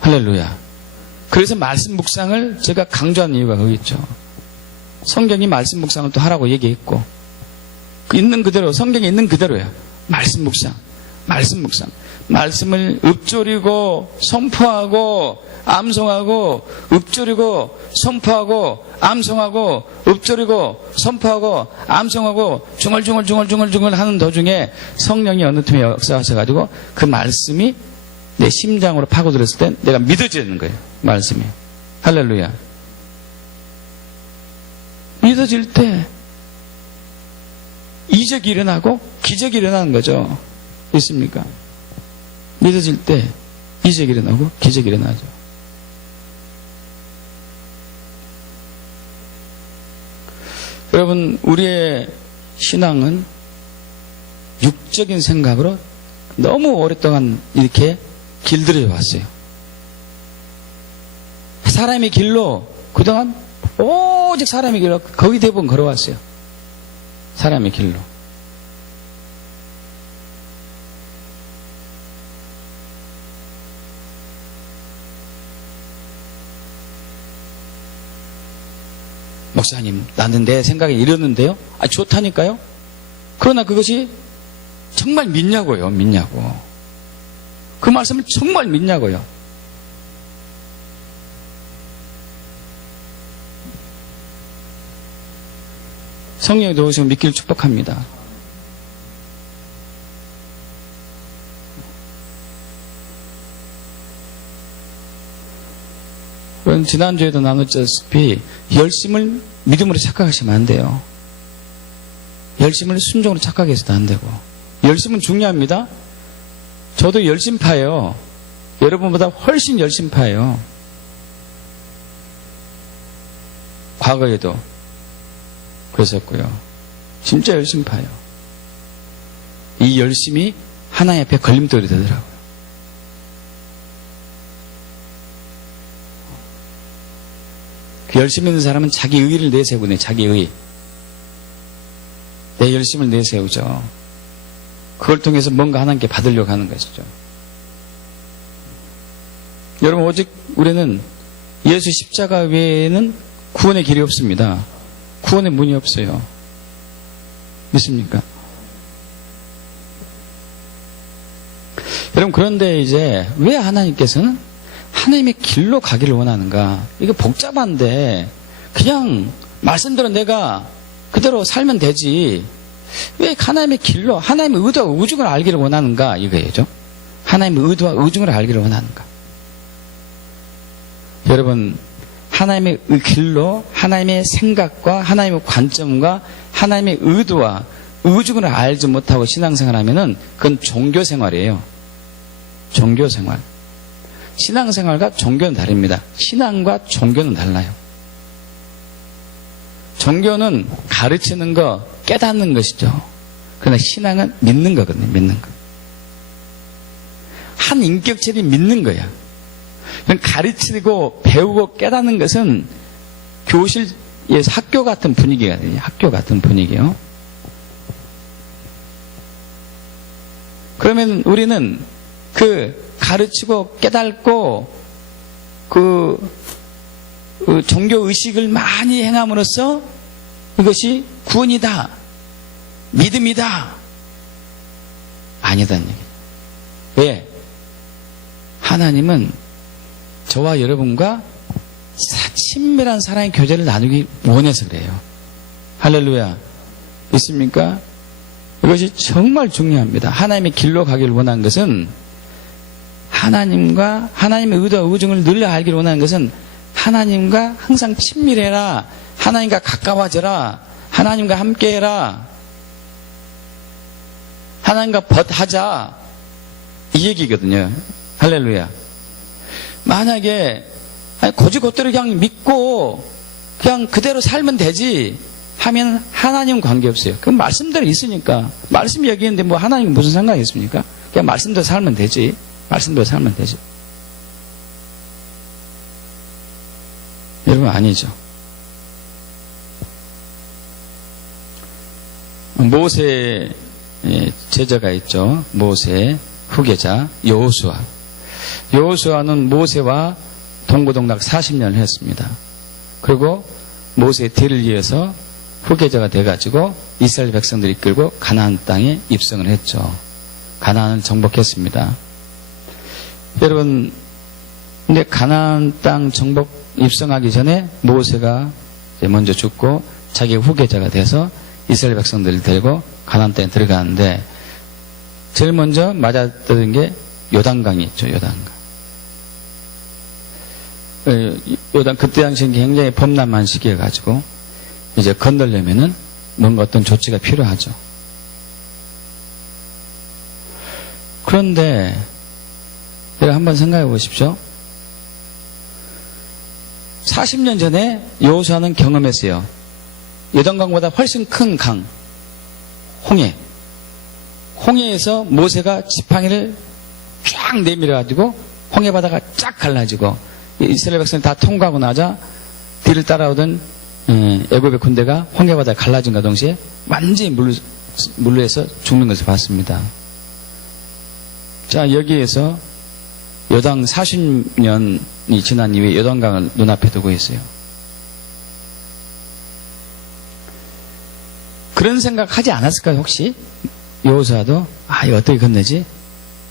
할렐루야. 그래서 말씀 묵상을 제가 강조하는 이유가 거기 있죠. 성경이 말씀 묵상을 또 하라고 얘기했고, 있는 그대로, 성경에 있는 그대로야. 말씀 묵상. 말씀을 읊조리고 선포하고 암송하고 읊조리고 선포하고 암송하고 읊조리고 선포하고 암송하고 중얼중얼 하는 도중에 성령이 어느 틈에 역사하셔가지고 그 말씀이 내 심장으로 파고들었을 때 내가 믿어지는 거예요. 말씀이. 할렐루야. 믿어질 때 이적이 일어나고 기적이 일어나는 거죠. 있습니까? 믿어질 때 이적이 일어나고 기적이 일어나죠. 여러분, 우리의 신앙은 육적인 생각으로 너무 오랫동안 이렇게 길들여져 왔어요. 사람의 길로 그동안 오직 사람의 길로 거의 대부분 걸어왔어요. 사람의 길로. 목사님, 나는 내 생각에 이러는데요? 좋다니까요? 그러나 그것이 정말 믿냐고요, 믿냐고. 그 말씀을 정말 믿냐고요. 성령이 도우시면 믿기를 축복합니다. 그럼 지난주에도 나눴다시피 열심을 믿음으로 착각하시면 안 돼요. 열심을 순종으로 착각해서도 안 되고. 열심은 중요합니다. 저도 열심파예요. 여러분보다 훨씬 열심파예요. 과거에도 그랬었고요. 진짜 열심파예요. 이 열심이 하나님 앞에 걸림돌이 되더라고요. 그 열심 있는 사람은 자기 의의를 내세우네. 자기 의의. 내 열심을 내세우죠. 그걸 통해서 뭔가 하나님께 받으려고 하는 것이죠. 여러분, 오직 우리는 예수 십자가 외에는 구원의 길이 없습니다. 구원의 문이 없어요. 믿습니까? 여러분, 그런데 이제 왜 하나님께서는 하나님의 길로 가기를 원하는가? 이게 복잡한데 그냥 말씀대로 내가 그대로 살면 되지. 왜 하나님의 길로, 하나님의 의도와 의중을 알기를 원하는가? 이거예요. 하나님의 의도와 의중을 알기를 원하는가? 여러분, 하나님의 길로 하나님의 생각과 하나님의 관점과 하나님의 의도와 의중을 알지 못하고 신앙생활하면은 그건 종교생활이에요. 종교생활. 신앙생활과 종교는 다릅니다. 신앙과 종교는 달라요. 종교는 가르치는 거, 깨닫는 것이죠. 그러나 신앙은 믿는 거거든요. 믿는 거. 한 인격체를 믿는 거야. 가르치고 배우고 깨닫는 것은 교실에서 학교 같은 분위기가 돼요. 학교 같은 분위기요. 그러면 우리는 그 가르치고 깨닫고 그 종교의식을 많이 행함으로써 이것이 구원이다, 믿음이다, 아니다는 얘기예요. 왜? 하나님은 저와 여러분과 친밀한 사랑의 교제를 나누기 원해서 그래요. 할렐루야. 있습니까? 이것이 정말 중요합니다. 하나님의 길로 가기를 원하는 것은 하나님과 하나님의 의도와 의중을 늘 알기를 원하는 것은 하나님과 항상 친밀해라, 하나님과 가까워져라, 하나님과 함께해라, 하나님과 벗하자, 이 얘기거든요. 할렐루야. 만약에 고지고대로 그냥 믿고 그냥 그대로 살면 되지 하면 하나님은 관계없어요. 그건 말씀대로 있으니까. 말씀이 여기 있는데 뭐 하나님은 무슨 상관이 있습니까? 그냥 말씀대로 살면 되지. 말씀대로 살면 되지. 여러분, 아니죠. 모세 제자가 있죠. 모세 후계자 여호수아. 여호수아는 모세와 동고동락 40년을 했습니다. 그리고 모세의 뒤를 이어서 후계자가 돼가지고 이스라엘 백성들이 이끌고 가나안 땅에 입성을 했죠. 가나안을 정복했습니다. 여러분, 근데 가나안 땅 정복 입성하기 전에 모세가 먼저 죽고 자기 후계자가 돼서 이스라엘 백성들을 데리고 가나안 땅에 들어가는데 제일 먼저 맞았던 게 요단강이 있죠. 요단강. 그때 당시엔 굉장히 범람한 시기여가지고 이제 건너려면은 뭔가 어떤 조치가 필요하죠. 그런데 여러분 한번 생각해 보십시오. 40년 전에 여호수아는 경험했어요. 요단강보다 훨씬 큰 강, 홍해. 홍해에서 모세가 지팡이를 쫙 내밀어가지고 홍해 바다가 쫙 갈라지고 이스라엘 백성이 다 통과하고 나자 뒤를 따라오던 애굽의 군대가 홍해 바다가 갈라진과 동시에 완전히 물로에서 죽는 것을 봤습니다. 자, 여기에서 요단 40년이 지난 이후에 요단강을 눈앞에 두고 있어요. 그런 생각 하지 않았을까요, 혹시? 여호수아도, 이거 어떻게 건너지?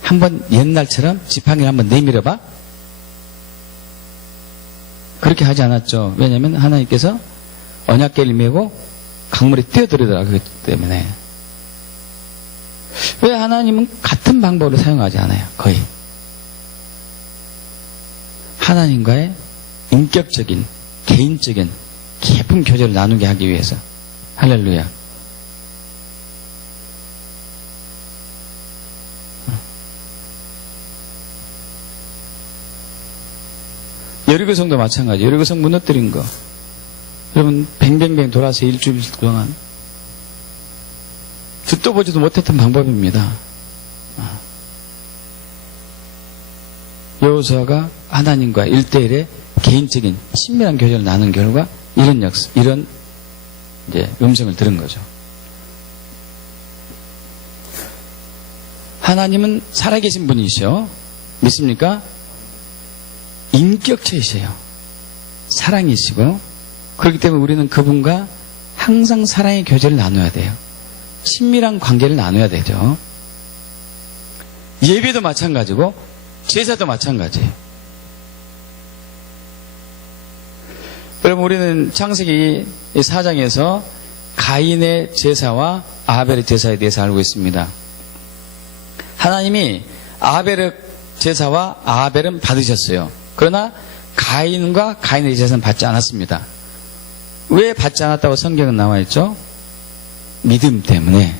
한번 옛날처럼 지팡이를 한번 내밀어봐? 그렇게 하지 않았죠. 왜냐하면 하나님께서 언약궤를 메고 강물에 뛰어들으더라. 그렇기 때문에. 왜 하나님은 같은 방법을 사용하지 않아요? 거의. 하나님과의 인격적인, 개인적인 깊은 교제를 나누게 하기 위해서. 할렐루야. 여리고성도 마찬가지. 여리고성 무너뜨린 거. 여러분 뱅뱅뱅 돌아서 일주일 동안 듣도 보지도 못했던 방법입니다. 여호수아가 하나님과 1대1의 개인적인 친밀한 교제를 나눈 결과 이런 이제 음성을 들은 거죠. 하나님은 살아계신 분이시오. 믿습니까? 인격체이세요. 사랑이시고, 그렇기 때문에 우리는 그분과 항상 사랑의 교제를 나눠야 돼요. 친밀한 관계를 나눠야 되죠. 예배도 마찬가지고 제사도 마찬가지예요. 여러분 우리는 창세기 4장에서 가인의 제사와 아벨의 제사에 대해서 알고 있습니다. 하나님이 아벨의 제사와 아벨은 받으셨어요. 그러나 가인과 가인의 제사는 받지 않았습니다. 왜 받지 않았다고 성경은 나와 있죠? 믿음 때문에.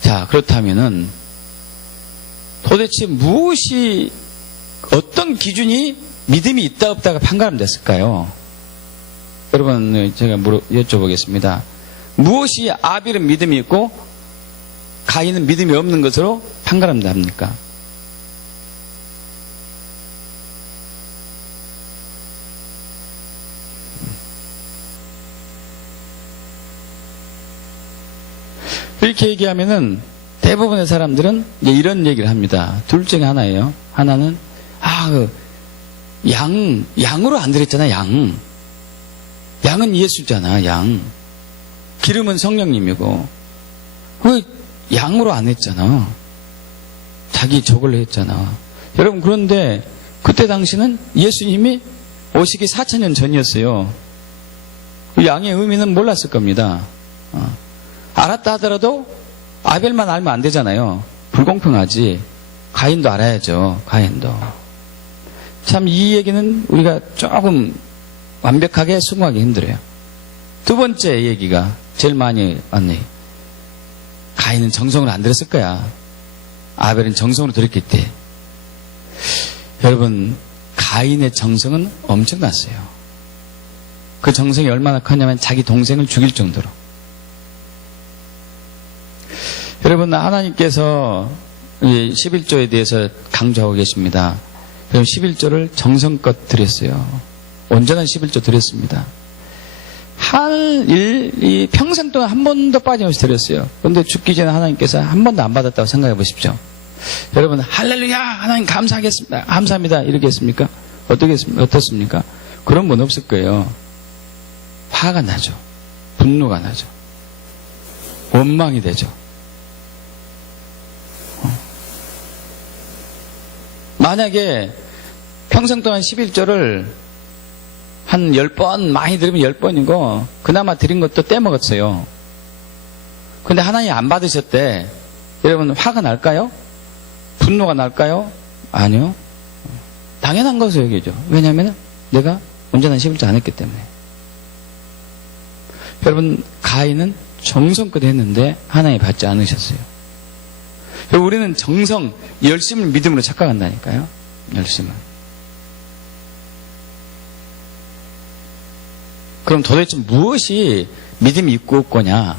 자, 그렇다면은 도대체 무엇이, 어떤 기준이 믿음이 있다 없다가 판가름됐을까요? 여러분 제가 여쭤보겠습니다. 무엇이 아벨은 믿음이 있고 가인은 믿음이 없는 것으로 판가름납니까? 이렇게 얘기하면은 대부분의 사람들은 이런 얘기를 합니다. 둘 중에 하나예요. 하나는 양으로 안 드렸잖아. 양은 예수잖아. 양. 기름은 성령님이고 왜 양으로 안 했잖아. 자기 저걸로 했잖아. 여러분 그런데 그때 당시는 예수님이 오시기 4,000년 전이었어요. 양의 의미는 몰랐을 겁니다. 알았다 하더라도 아벨만 알면 안 되잖아요. 불공평하지. 가인도 알아야죠. 가인도. 참 이 얘기는 우리가 조금 완벽하게 수긍하기 힘들어요. 두 번째 얘기가 제일 많이 왔네. 가인은 정성으로 안 들었을 거야. 아벨은 정성으로 드렸겠대. 여러분 가인의 정성은 엄청났어요. 그 정성이 얼마나 컸냐면 자기 동생을 죽일 정도로. 여러분 하나님께서 11조에 대해서 강조하고 계십니다. 그럼 11조를 정성껏 드렸어요. 온전한 11조 드렸습니다. 평생 동안 한 번도 빠짐없이 드렸어요. 그런데 죽기 전에 하나님께서 한 번도 안 받았다고 생각해 보십시오. 여러분 할렐루야 하나님 감사하겠습니다. 감사합니다. 이렇게 했습니까? 어떻습니까? 그런 분 없을 거예요. 화가 나죠. 분노가 나죠. 원망이 되죠. 만약에 평생 동안 11조를 한 10번, 많이 들으면 10번이고, 그나마 드린 것도 떼먹었어요. 근데 하나님 안 받으셨대. 여러분, 화가 날까요? 분노가 날까요? 아니요. 당연한 것을 얘기죠. 왜냐하면 내가 온전한 11조 안 했기 때문에. 여러분, 가인은 정성껏 했는데 하나님 받지 않으셨어요. 우리는 정성, 열심을 믿음으로 착각한다니까요. 열심을. 그럼 도대체 무엇이 믿음이 있고 없고냐?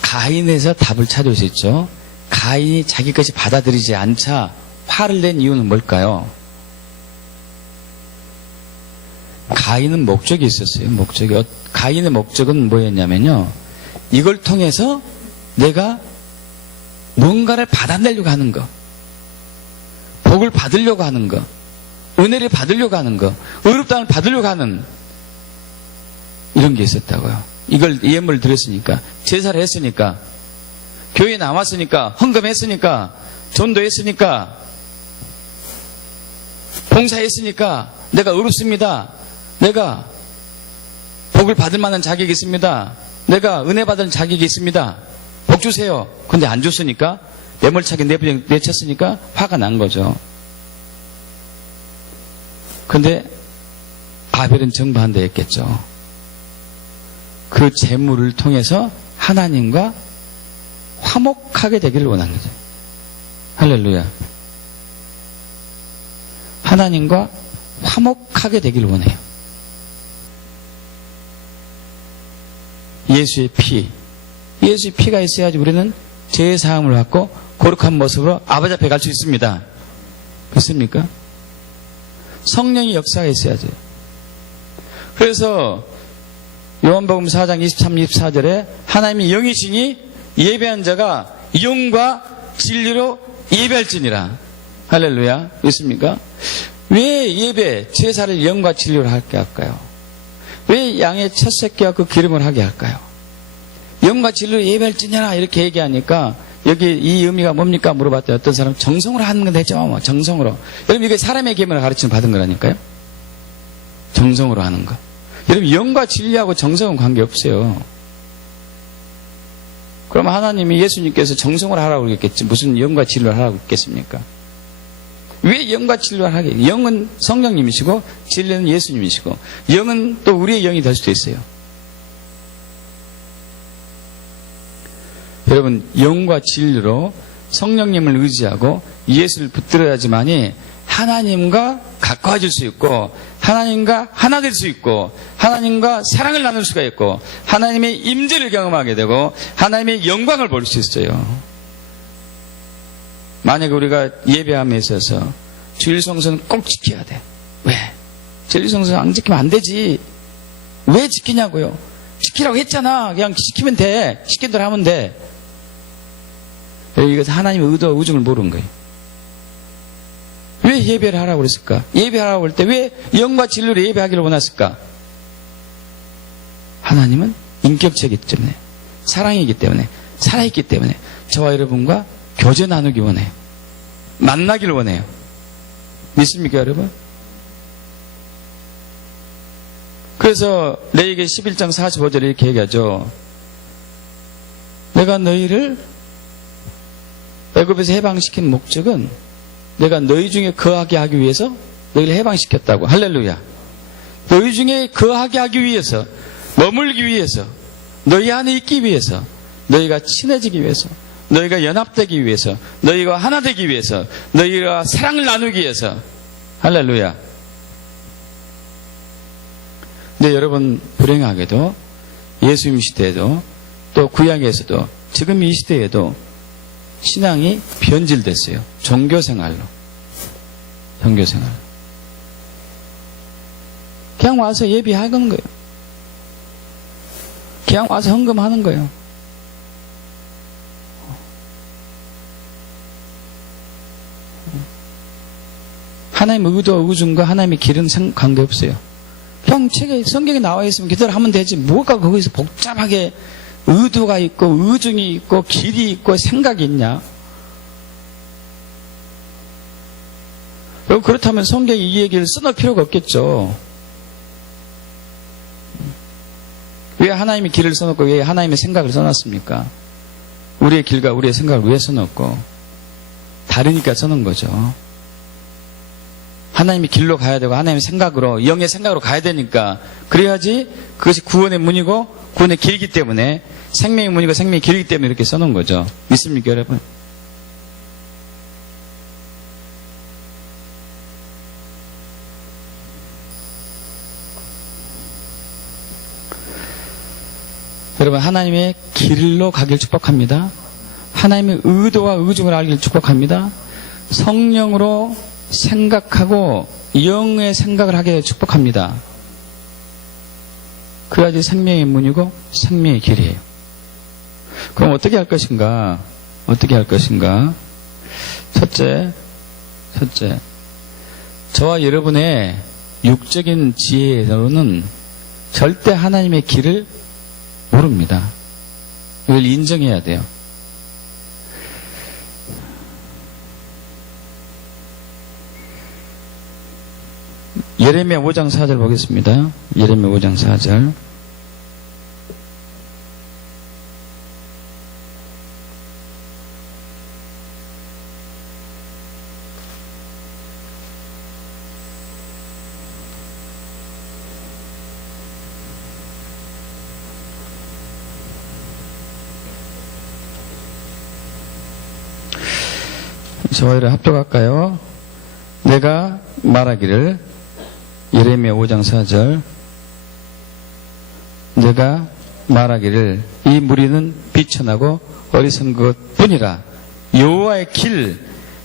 가인에서 답을 찾을 수 있죠. 가인이 자기 것이 받아들이지 않자 화를 낸 이유는 뭘까요? 가인은 목적이 있었어요. 가인의 목적은 뭐였냐면요. 이걸 통해서 내가 뭔가를 받아내려고 하는 거, 복을 받으려고 하는 거, 은혜를 받으려고 하는 거, 의롭다함을 받으려고 하는 이런 게 있었다고요. 이걸 예물을 드렸으니까, 제사를 했으니까, 교회에 나왔으니까, 헌금했으니까, 전도했으니까, 봉사했으니까 내가 의롭습니다. 내가 복을 받을 만한 자격이 있습니다. 내가 은혜 받을 자격이 있습니다. 복 주세요. 근데 안 줬으니까 매몰차게 내쳤으니까 화가 난 거죠. 근데 아벨은 정반대했겠죠. 그 제물을 통해서 하나님과 화목하게 되기를 원한 거죠. 할렐루야. 하나님과 화목하게 되기를 원해요. 예수의 피가 있어야지 우리는 죄의 사함을 받고 거룩한 모습으로 아버지 앞에 갈 수 있습니다. 그렇습니까? 성령의 역사가 있어야죠. 그래서 요한복음 4장 23, 24절에 하나님의 영이시니 예배한 자가 영과 진리로 예배할지니라. 할렐루야. 있습니까? 왜 예배, 제사를 영과 진리로 하게 할까요? 왜 양의 첫 새끼와 그 기름을 하게 할까요? 영과 진리로 예배할지니라 이렇게 얘기하니까 여기 이 의미가 뭡니까? 물어봤더니 어떤 사람은 정성으로 하는 건 되죠. 뭐 정성으로. 여러분 이게 사람의 계명을 가르치는 받은 거라니까요. 정성으로 하는 거. 여러분 영과 진리하고 정성은 관계없어요. 그럼 하나님이 예수님께서 정성으로 하라고 그랬겠지 무슨 영과 진리를 하라고 했겠습니까? 왜 영과 진리를 하게? 영은 성령님이시고 진리는 예수님이시고 영은 또 우리의 영이 될 수도 있어요. 여러분 영과 진리로 성령님을 의지하고 예수를 붙들어야지만이 하나님과 가까워질 수 있고 하나님과 하나 될 수 있고 하나님과 사랑을 나눌 수가 있고 하나님의 임재를 경험하게 되고 하나님의 영광을 볼 수 있어요. 만약에 우리가 예배함에 있어서 주일 성수는 꼭 지켜야 돼. 왜? 주일 성수 안 지키면 안 되지. 왜 지키냐고요? 지키라고 했잖아. 그냥 지키면 돼. 시킨 대로 하면 돼. 이것은 하나님의 의도와 의중을 모르는 거예요. 왜 예배를 하라고 그랬을까? 예배하라고 할 때 왜 영과 진리로 예배하기를 원했을까? 하나님은 인격체이기 때문에, 사랑이기 때문에, 살아있기 때문에 저와 여러분과 교제 나누기 원해요. 만나기를 원해요. 믿습니까 여러분? 그래서 레위기 11장 45절에 이렇게 얘기하죠. 내가 너희를 애굽에서 해방시킨 목적은 내가 너희 중에 거하게 하기 위해서 너희를 해방시켰다고. 할렐루야. 너희 중에 거하게 하기 위해서, 머물기 위해서, 너희 안에 있기 위해서, 너희가 친해지기 위해서, 너희가 연합되기 위해서, 너희가 하나 되기 위해서, 너희가 사랑을 나누기 위해서. 할렐루야. 근데 여러분 불행하게도 예수님 시대에도 또 구약에서도 지금 이 시대에도 신앙이 변질됐어요. 종교생활로. 종교생활. 그냥 와서 예배하는 거예요. 그냥 와서 헌금하는 거예요. 하나님의 의도와 의중과 하나님의 길은 관계없어요. 그냥 책에 성경에 나와 있으면 그대로 하면 되지. 뭐가 거기서 복잡하게 의도가 있고 의중이 있고 길이 있고 생각이 있냐. 그렇다면 성경이 이 얘기를 써놓을 필요가 없겠죠. 왜 하나님의 길을 써놓고 왜 하나님의 생각을 써놨습니까? 우리의 길과 우리의 생각을 왜 써놓고 다르니까 써놓은 거죠. 하나님의 길로 가야 되고 하나님의 생각으로 영의 생각으로 가야 되니까 그래야지 그것이 구원의 문이고 구원의 길이기 때문에 생명의 문이고 생명의 길이기 때문에 이렇게 써놓은 거죠. 믿습니까 여러분? 여러분 하나님의 길로 가길 축복합니다. 하나님의 의도와 의중을 알기를 축복합니다. 성령으로 생각하고 영의 생각을 하게 축복합니다. 그래야지 생명의 문이고 생명의 길이에요. 그럼 어떻게 할 것인가? 어떻게 할 것인가? 첫째, 저와 여러분의 육적인 지혜로는 절대 하나님의 길을 모릅니다. 이걸 인정해야 돼요. 예레미야 5장 4절 보겠습니다. 예레미야 5장 4절. 저와 이를 합독할까요? 내가 말하기를, 예레미야 5장 4절, 내가 말하기를 이 무리는 비천하고 어리석은 것뿐이라. 여호와의 길,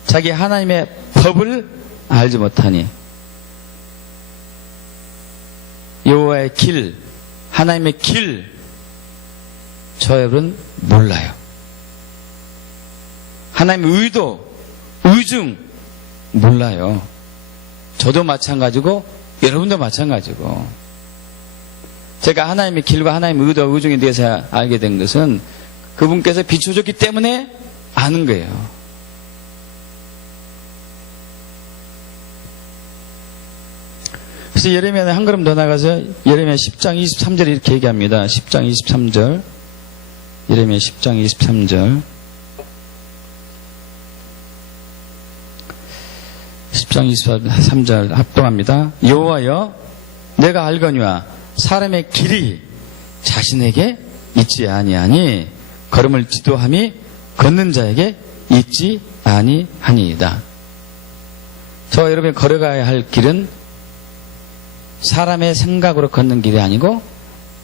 자기 하나님의 법을 알지 못하니. 여호와의 길, 하나님의 길, 저 여러분 몰라요. 하나님의 의도, 의중 몰라요. 저도 마찬가지고 여러분도 마찬가지고. 제가 하나님의 길과 하나님의 의도, 의중에 대해서 알게 된 것은 그분께서 비춰줬기 때문에 아는 거예요. 그래서 예레미야는 한 걸음 더 나가서 예레미야 10장 23절 이렇게 얘기합니다. 10장 23절. 예레미야 10장 23절. 10장 23절 합동합니다. 여호와여, 내가 알거니와 사람의 길이 자신에게 있지 아니하니 걸음을 지도함이 걷는 자에게 있지 아니하니이다. 저와 여러분이 걸어가야 할 길은 사람의 생각으로 걷는 길이 아니고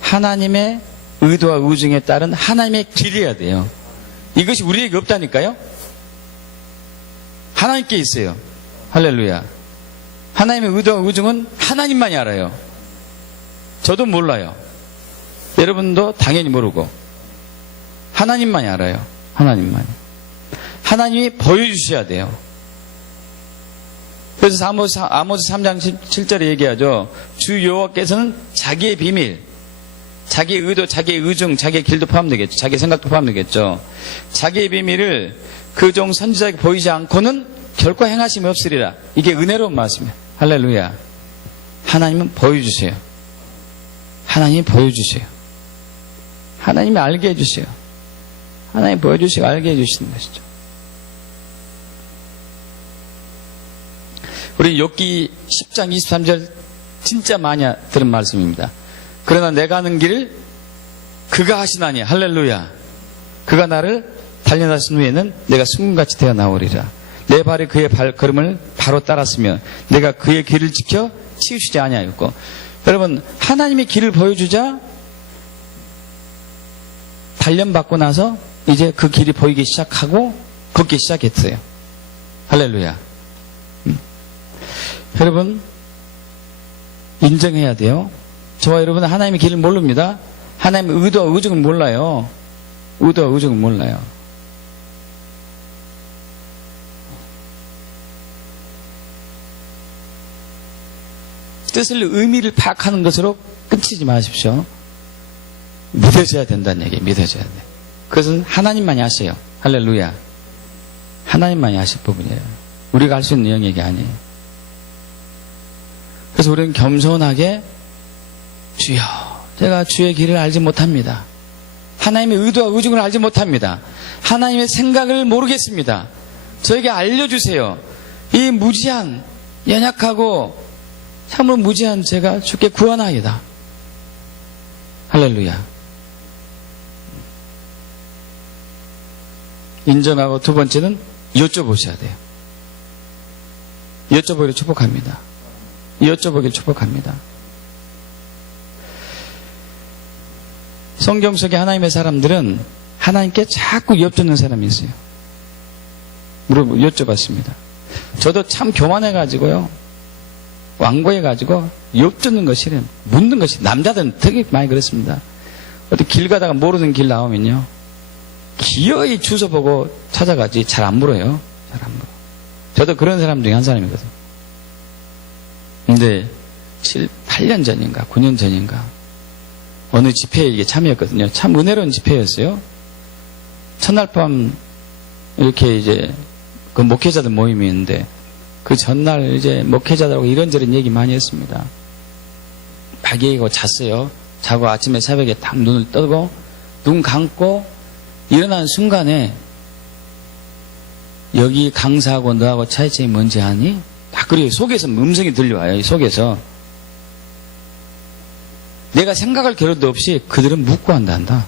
하나님의 의도와 의중에 따른 하나님의 길이어야 돼요. 이것이 우리에게 없다니까요. 하나님께 있어요. 할렐루야. 하나님의 의도와 의중은 하나님만이 알아요. 저도 몰라요. 여러분도 당연히 모르고 하나님만이 알아요. 하나님만이. 하나님이 보여주셔야 돼요. 그래서 아모스 3장 7절에 얘기하죠. 주 여호와께서는 자기의 비밀, 자기의 의도, 자기의 의중, 자기의 길도 포함되겠죠. 자기의 생각도 포함되겠죠. 자기의 비밀을 그 종 선지자에게 보이지 않고는 결코 행하심이 없으리라. 이게 은혜로운 말씀이에요. 할렐루야. 하나님은 보여주세요. 하나님이 보여주세요. 하나님이 알게 해주세요. 하나님이 보여주시고 알게 해주시는 것이죠. 우리 욥기 10장 23절 진짜 많이 들은 말씀입니다. 그러나 내가 하는 길을 그가 하시나니. 할렐루야. 그가 나를 단련하신 후에는 내가 순금같이 되어 나오리라. 내 발이 그의 발걸음을 바로 따랐으며 내가 그의 길을 지켜 치우치지 아니하였고. 여러분, 하나님의 길을 보여주자 단련받고 나서 이제 그 길이 보이기 시작하고 걷기 시작했어요. 할렐루야. 여러분, 인정해야 돼요. 저와 여러분은 하나님의 길을 모릅니다. 하나님의 의도와 의중을 몰라요. 의도와 의중을 몰라요. 뜻을, 의미를 파악하는 것으로 끝이지 마십시오. 믿어져야 된다는 얘기예요. 믿어져야 돼. 그것은 하나님만이 하세요. 할렐루야. 하나님만이 하실 부분이에요. 우리가 할 수 있는 영역이 아니에요. 그래서 우리는 겸손하게, 주여, 제가 주의 길을 알지 못합니다. 하나님의 의도와 의중을 알지 못합니다. 하나님의 생각을 모르겠습니다. 저에게 알려주세요. 이 무지한, 연약하고 참으로 무지한 제가 주께 구하나이다. 할렐루야. 인정하고 두 번째는 여쭤보셔야 돼요. 여쭤보기를 축복합니다. 여쭤보기를 축복합니다. 성경 속에 하나님의 사람들은 하나님께 자꾸 엿듣는 사람이 있어요. 여쭤봤습니다. 저도 참 교만해가지고요, 완고해가지고 엿듣는 것이 싫어요. 묻는 것이. 남자들은 되게 많이 그렇습니다. 어디 길 가다가 모르는 길 나오면요, 기어이 주소 보고 찾아가지 잘 안 물어요. 잘 안 물어. 저도 그런 사람 중에 한 사람이거든요. 근데 8년 전인가 9년 전인가 어느 집회에 이게 참여했거든요. 참 은혜로운 집회였어요. 첫날 밤 이렇게 이제 그 목회자들 모임이 있는데 그 전날 이제 목회자들하고 이런저런 얘기 많이 했습니다. 발기고 잤어요. 자고 아침에 새벽에 딱 눈을 뜨고 눈 감고 일어나는 순간에 여기 강사하고 너하고 차이점이 뭔지 아니? 딱 그래요. 속에서 음성이 들려와요. 속에서. 내가 생각할 겨를도 없이 그들은 묻고 한단다.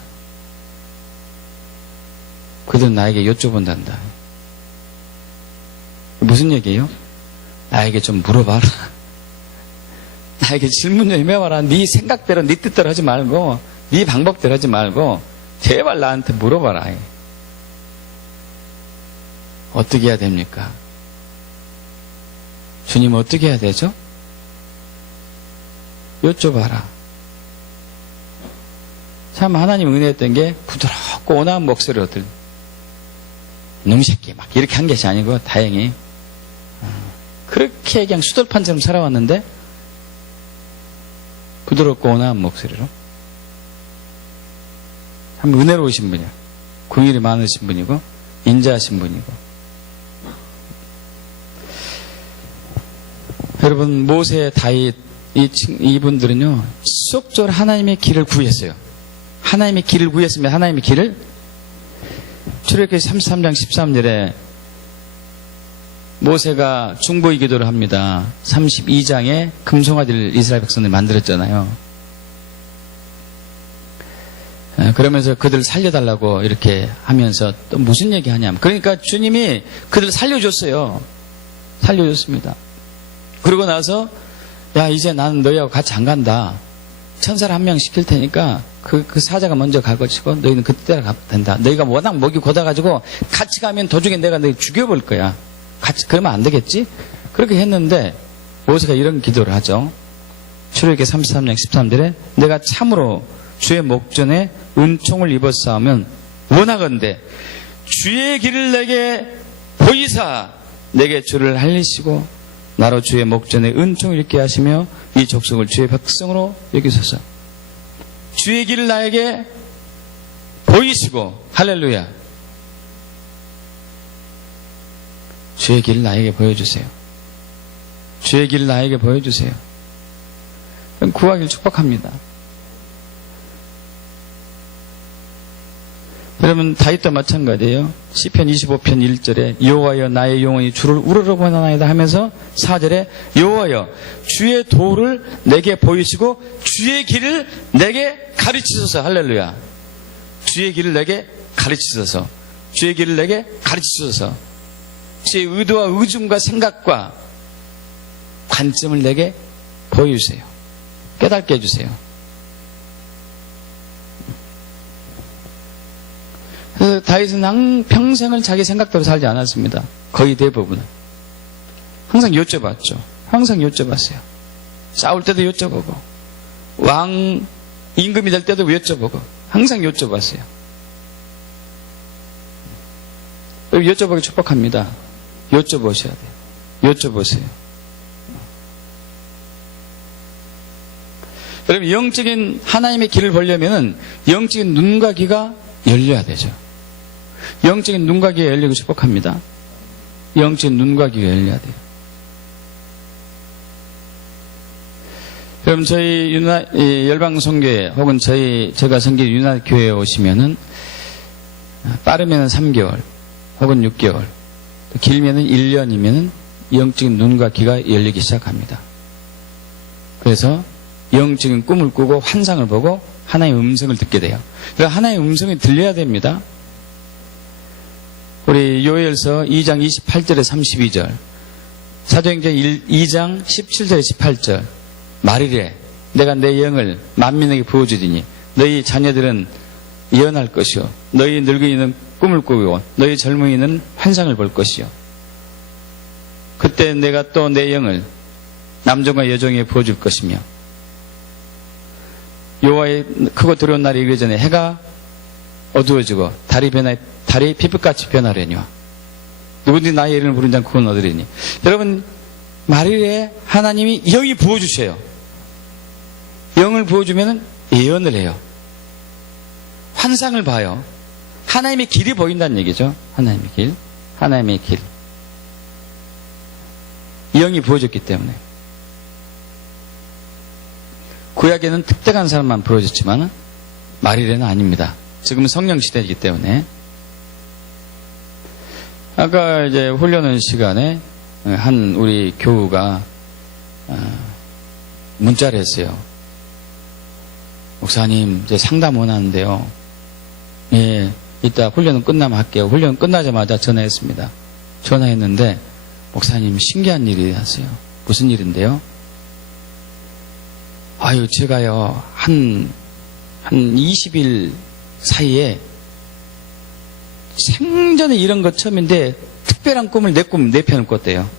그들은 나에게 여쭤본단다. 무슨 얘기예요? 나에게 좀 물어봐라. 나에게 질문 좀 해봐라. 네 생각대로 네 뜻대로 하지 말고 네 방법대로 하지 말고 제발 나한테 물어봐라. 어떻게 해야 됩니까? 주님 어떻게 해야 되죠? 여쭤봐라. 참 하나님 은혜였던 게 부드럽고 온화한 목소리로 놈 새끼 막 이렇게 한 것이 아니고 다행히 그렇게 그냥 수돌판처럼 살아왔는데 부드럽고 온화한 목소리로 참 은혜로우신 분이야. 긍휼이 많으신 분이고 인자하신 분이고. 여러분 모세, 다윗 이분들은요 지속적으로 하나님의 길을 구했어요. 하나님의 길을 구했으면 하나님의 길을 출애굽기 33장 13절에 모세가 중보의 기도를 합니다. 32장에 금송아지를 이스라엘 백성들이 만들었잖아요. 그러면서 그들 살려달라고 이렇게 하면서 또 무슨 얘기 하냐면 그러니까 주님이 그들 살려줬어요. 살려줬습니다. 그러고 나서 야 이제 나는 너희하고 같이 안 간다. 천사를 한 명 시킬 테니까 그 사자가 먼저 가고치고 너희는 그때로 가면 된다. 너희가 워낙 목이 곧아가지고 같이 가면 도중에 내가 너희 죽여볼 거야. 같이 그러면 안 되겠지? 그렇게 했는데 모세가 이런 기도를 하죠. 출애굽기 33장 13절에 내가 참으로 주의 목전에 은총을 입었사오면 원하건대 주의 길을 내게 보이사 내게 주를 알리시고 나로 주의 목전에 은총을 입게 하시며 이 족속을 주의 백성으로 여기소서. 주의 길을 나에게 보이시고 할렐루야. 주의 길을 나에게 보여주세요. 주의 길을 나에게 보여주세요. 구하기를 축복합니다. 여러분 다윗도 마찬가지예요. 시편 25편 1절에 여호와여 나의 영혼이 주를 우러러보나이다 하면서 4절에 여호와여 주의 도를 내게 보이시고 주의 길을 내게 가르치소서. 할렐루야. 주의 길을 내게 가르치소서. 주의 길을 내게 가르치소서. 주의 의도와 의중과 생각과 관점을 내게 보여주세요. 깨닫게 해주세요. 그래서 다윗은 평생을 자기 생각대로 살지 않았습니다. 거의 대부분은. 항상 여쭤봤죠. 항상 여쭤봤어요. 싸울 때도 여쭤보고 왕 임금이 될 때도 여쭤보고 항상 여쭤봤어요. 여쭤보기 축복합니다. 여쭤보셔야 돼요. 여쭤보세요. 여러분 영적인 하나님의 길을 보려면 영적인 눈과 귀가 열려야 되죠. 영적인 눈과 귀가 열리고 축복합니다. 영적인 눈과 귀가 열려야 돼요. 여러분 저희 열방선교회 혹은 제가 섬기는 유나교회에 오시면은 빠르면 3개월 혹은 6개월 길면은 1년이면은 영적인 눈과 귀가 열리기 시작합니다. 그래서 영적인 꿈을 꾸고 환상을 보고 하나님의 음성을 듣게 돼요. 그러니까 하나님의 음성이 들려야 됩니다. 우리 요엘서 2장 28절에 32절, 사도행전 2장 17절에 18절, 말이래 내가 내 영을 만민에게 부어주리니 너희 자녀들은 예언할 것이요 너희 늙은이는 꿈을 꾸고 너희 젊은이는 환상을 볼 것이요 그때 내가 또 내 영을 남종과 여종에게 부어줄 것이며 여호와의 크고 두려운 날이 이르기 전에 해가 어두워지고 달이 피부같이 변하려니와 누구든지 나의 이름을 부른 자는 그건 얻으리니. 여러분 말일에 하나님이 영이 부어주셔요. 영을 부어주면 예언을 해요. 환상을 봐요. 하나님의 길이 보인다는 얘기죠. 하나님의 길. 하나님의 길. 영이 부어졌기 때문에. 구약에는 특정한 사람만 부어졌지만 말일에는 아닙니다. 지금은 성령 시대이기 때문에. 아까 이제 훈련하는 시간에 한 우리 교우가 문자를 했어요. 목사님 이제 상담 원하는데요. 예, 이따 훈련은 끝나면 할게요. 훈련 끝나자마자 전화했습니다. 전화했는데 목사님 신기한 일이 났어요. 무슨 일인데요? 제가요 한 20일 사이에 생전에 이런 것 처음인데 특별한 꿈을 내 편을 꿨대요.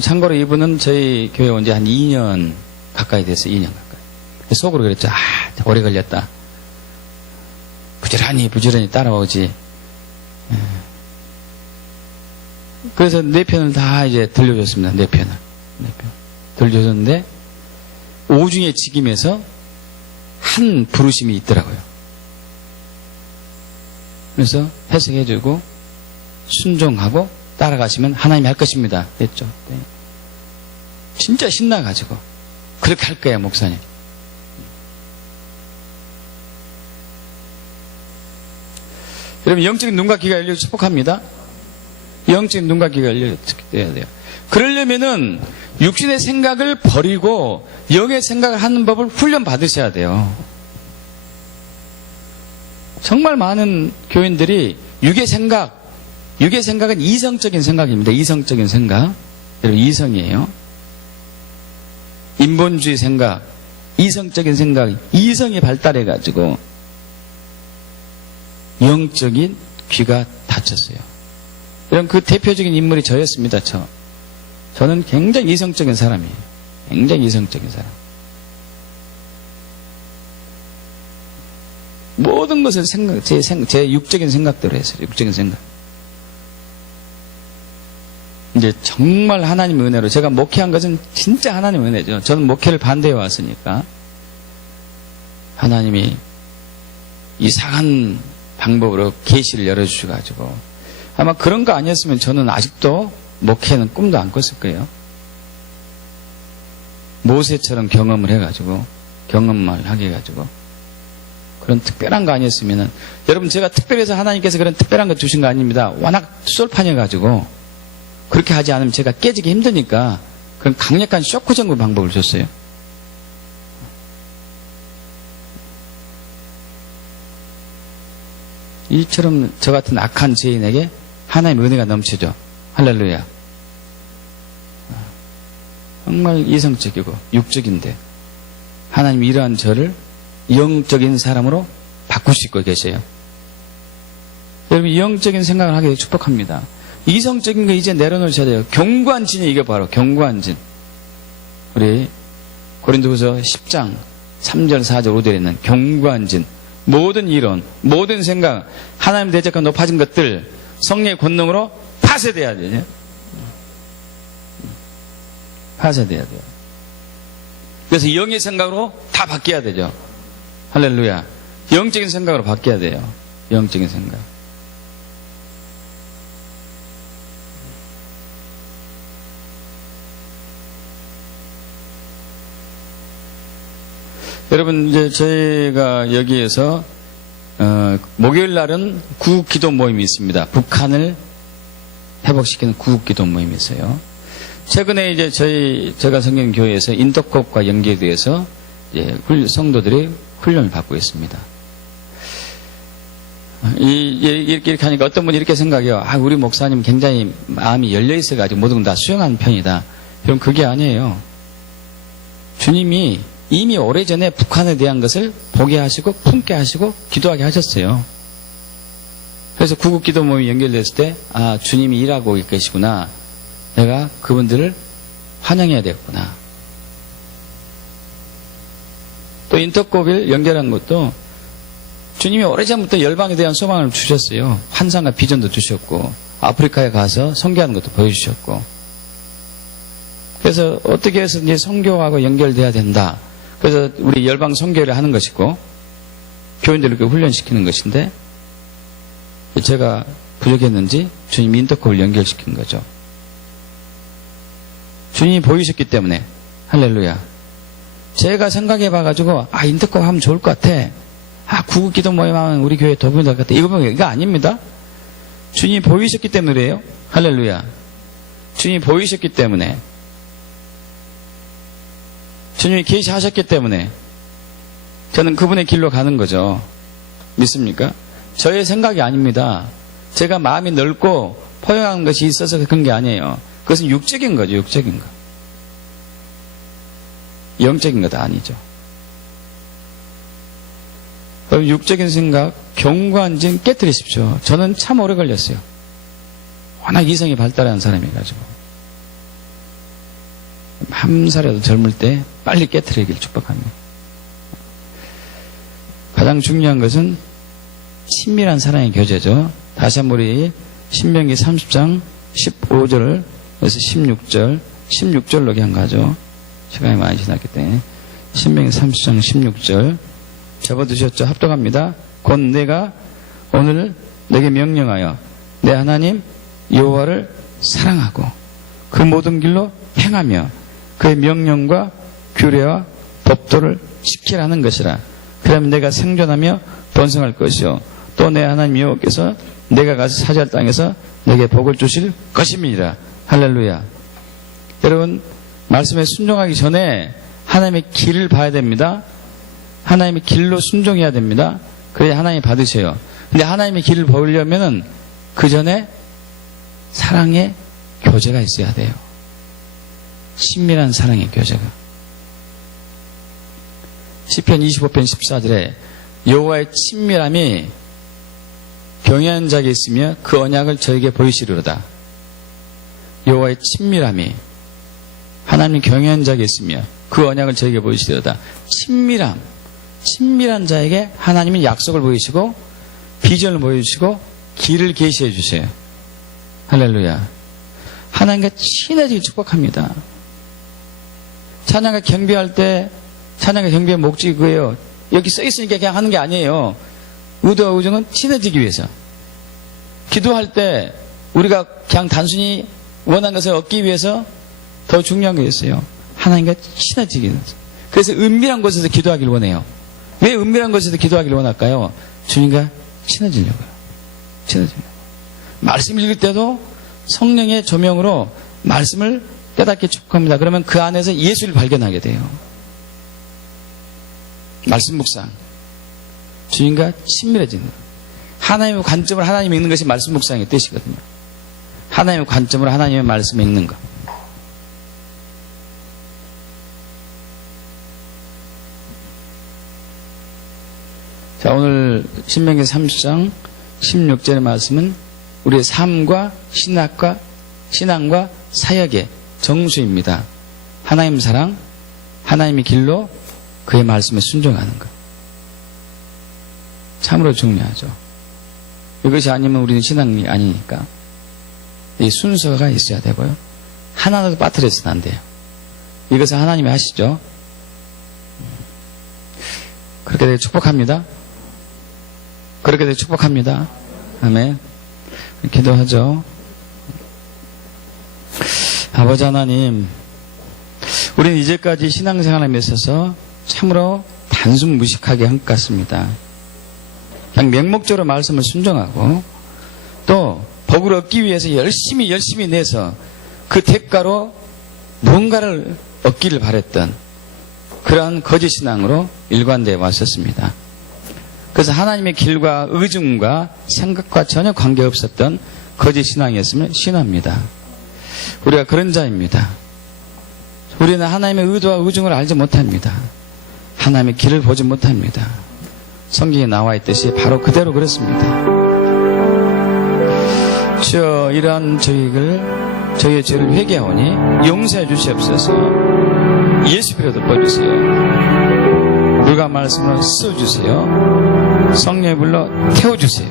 참고로 이분은 저희 교회 온 지 한 2년 가까이 됐어요. 2년 가까이. 속으로 그랬죠. 오래 걸렸다. 부지런히 따라오지. 그래서 내 편을 다 이제 들려줬습니다. 내 편을. 들려줬는데 오중에 직임에서 한 부르심이 있더라고요. 그래서 해석해주고 순종하고 따라가시면 하나님이 할 것입니다. 그랬죠. 네. 진짜 신나가지고 그렇게 할 거야 목사님. 여러분 영적인 눈과 귀가 열려 축복합니다. 영적인 눈과 귀가 열려야 돼요. 그러려면은 육신의 생각을 버리고 영의 생각을 하는 법을 훈련 받으셔야 돼요. 정말 많은 교인들이 육의 생각은 이성적인 생각입니다. 이성적인 생각. 여러분 이성이에요. 인본주의 생각, 이성적인 생각, 이성이 발달해가지고 영적인 귀가 닫혔어요. 여러분 그 대표적인 인물이 저였습니다. 저는 굉장히 이성적인 사람이에요. 굉장히 이성적인 사람. 모든 것을 제 육적인 생각대로 했어요. 육적인 생각. 이제 정말 하나님의 은혜로 제가 목회한 것은 진짜 하나님의 은혜죠. 저는 목회를 반대해 왔으니까 하나님이 이상한 방법으로 계시를 열어주셔가지고 아마 그런 거 아니었으면 저는 아직도 목회는 꿈도 안 꿨을 거예요. 모세처럼 경험을 해가지고 경험을 하게 해가지고 그런 특별한 거 아니었으면은 여러분 제가 특별해서 하나님께서 그런 특별한 거 주신 거 아닙니다. 워낙 쏠판해가지고 그렇게 하지 않으면 제가 깨지기 힘드니까 그런 강력한 쇼크 전구 방법을 줬어요. 이처럼 저 같은 악한 죄인에게 하나님의 은혜가 넘치죠. 할렐루야. 정말 이성적이고 육적인데 하나님이 이러한 저를 영적인 사람으로 바꾸시고 계세요. 여러분 영적인 생각을 하게 축복합니다. 이성적인 거 이제 내려놓으셔야 돼요. 견고한 진이 이게 바로 견고한 진. 우리 고린도후서 10장 3절 4절 5절에 있는 견고한 진. 모든 이론, 모든 생각, 하나님 대적과 높아진 것들 성령의 권능으로 파쇄돼야 돼요. 파쇄돼야 돼요. 그래서 영의 생각으로 다 바뀌어야 되죠. 할렐루야. 영적인 생각으로 바뀌어야 돼요. 영적인 생각. 여러분 이제 저희가 여기에서 목요일 날은 구국기도 모임이 있습니다. 북한을 회복시키는 구국기도 모임이 있어요. 최근에 이제 제가 섬기는 교회에서 인터콥과 연계돼서 이제 성도들이 훈련을 받고 있습니다. 이렇게 하니까 어떤 분이 이렇게 생각해요. 우리 목사님 굉장히 마음이 열려 있어가지고 모든 걸 다 수용하는 편이다. 그럼 그게 아니에요. 주님이 이미 오래전에 북한에 대한 것을 보게 하시고 품게 하시고 기도하게 하셨어요. 그래서 구국기도 모임이 연결됐을 때 주님이 일하고 계시구나. 내가 그분들을 환영해야 되겠구나. 또 인터콥을 연결한 것도 주님이 오래전부터 열방에 대한 소망을 주셨어요. 환상과 비전도 주셨고 아프리카에 가서 선교하는 것도 보여주셨고 그래서 어떻게 해서 이제 선교하고 연결돼야 된다. 그래서 우리 열방 선교를 하는 것이고 교인들을 훈련시키는 것인데 제가 부족했는지 주님이 인터콥을 연결시킨 거죠. 주님이 보이셨기 때문에 할렐루야. 제가 생각해 봐가지고 인터콥 하면 좋을 것 같아. 구국기도 모임하면 우리 교회 도움이 될 것 같아. 이거 아닙니다. 주님이 보이셨기 때문에 그래요. 할렐루야. 주님이 보이셨기 때문에 주님이 계시하셨기 때문에 저는 그분의 길로 가는 거죠. 믿습니까? 저의 생각이 아닙니다. 제가 마음이 넓고 포용하는 것이 있어서 그런 게 아니에요. 그것은 육적인 거죠, 육적인 거. 영적인 것도 아니죠. 그럼 육적인 생각, 경관증 깨뜨리십시오. 저는 참 오래 걸렸어요. 워낙 이성이 발달한 사람이가지고. 한 살이라도 젊을 때 빨리 깨뜨리길 축복합니다. 가장 중요한 것은 친밀한 사랑의 교제죠. 다시 한번 우리 신명기 30장 15절에서 16절, 16절로 그냥 가죠. 시간이 많이 지났기 때문에. 신명기 30장 16절 접어두셨죠? 합독합니다. 곧 내가 오늘 내게 명령하여 내 하나님 여호와를 사랑하고 그 모든 길로 행하며 그의 명령과 규례와 법도를 지키라는 것이라. 그러면 내가 생존하며 번성할 것이요 또 내 하나님 여호와께서 내가 가서 차지할 땅에서 내게 복을 주실 것임이니라. 할렐루야. 여러분, 말씀에 순종하기 전에 하나님의 길을 봐야 됩니다. 하나님의 길로 순종해야 됩니다. 그래야 하나님이 받으셔요. 근데 하나님의 길을 보려면은 그 전에 사랑의 교제가 있어야 돼요. 친밀한 사랑의 교제가. 시편 25편 14절에 여호와의 친밀함이 경외하는 자에게 있으며 그 언약을 저에게 보이시리로다. 여호와의 친밀함이 하나님 경외하는 자에게 있으며 그 언약을 저에게 보이시리로다. 친밀한 자에게 하나님이 약속을 보이시고 비전을 보여주시고 길을 계시해 주세요. 할렐루야. 하나님과 친해지기 축복합니다. 찬양과 경배할 때 찬양과 경배의 목적이 그거예요. 여기 써 있으니까 그냥 하는 게 아니에요. 의도와 우정은 친해지기 위해서. 기도할 때 우리가 그냥 단순히 원하는 것을 얻기 위해서 더 중요한 게 있어요. 하나님과 친해지기 위해서. 그래서 은밀한 곳에서 기도하기를 원해요. 왜 은밀한 곳에서 기도하기를 원할까요? 주님과 친해지려고요. 친해지려고. 말씀 읽을 때도 성령의 조명으로 말씀을 깨닫게 축복합니다. 그러면 그 안에서 예수를 발견하게 돼요. 말씀 묵상. 주님과 친밀해지는. 하나님의 관점으로 하나님 읽는 것이 말씀 묵상의 뜻이거든요. 하나님의 관점으로 하나님의 말씀 읽는 것. 자, 오늘 신명기 30장 16절의 말씀은 우리의 삶과 신앙과 사역의 정수입니다. 하나님 사랑, 하나님의 길로 그의 말씀에 순종하는 것. 참으로 중요하죠. 이것이 아니면 우리는 신앙이 아니니까. 이 순서가 있어야 되고요. 하나라도 빠뜨려서는 안 돼요. 이것은 하나님이 하시죠. 그렇게 되게 축복합니다. 그렇게 되게 축복합니다. 아멘. 기도하죠. 아버지 하나님, 우리는 이제까지 신앙생활에 있어서 참으로 단순 무식하게 한 것 같습니다. 그냥 맹목적으로 말씀을 순종하고 또 복을 얻기 위해서 열심히 내서 그 대가로 무언가를 얻기를 바랬던 그러한 거짓 신앙으로 일관되어 왔었습니다. 그래서 하나님의 길과 의중과 생각과 전혀 관계없었던 거짓 신앙이었으면 신화입니다. 우리가 그런 자입니다. 우리는 하나님의 의도와 의중을 알지 못합니다. 하나님의 길을 보지 못합니다. 성경에 나와 있듯이 바로 그대로 그렇습니다. 주여, 이러한 저희의 죄를 회개하오니 용서해 주시옵소서. 예수 피로 덮어주세요. 물과 말씀으로 씌워주세요. 성령의 불로 태워주세요.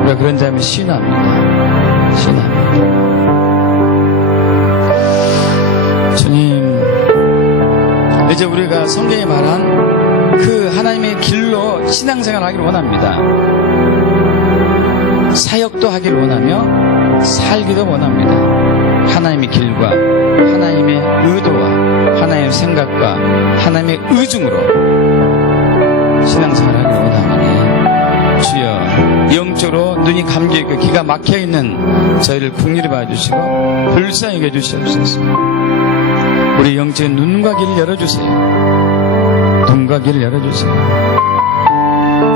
우리가 그런 자면 신화입니다. 주님, 이제 우리가 성경에 말한 그 하나님의 길로 신앙생활 하기를 원합니다. 사역도 하기를 원하며 살기도 원합니다. 하나님의 길과 하나님의 의도와 하나님의 생각과 하나님의 의중으로 신앙생활 하기를 원하오니 주여, 영적으로 눈이 감겨있고 귀가 막혀있는 저희를 긍휼히 봐주시고 불쌍히 여겨주시옵소서. 우리 영적인 눈과 귀를 열어주세요. 눈과 귀를 열어주세요.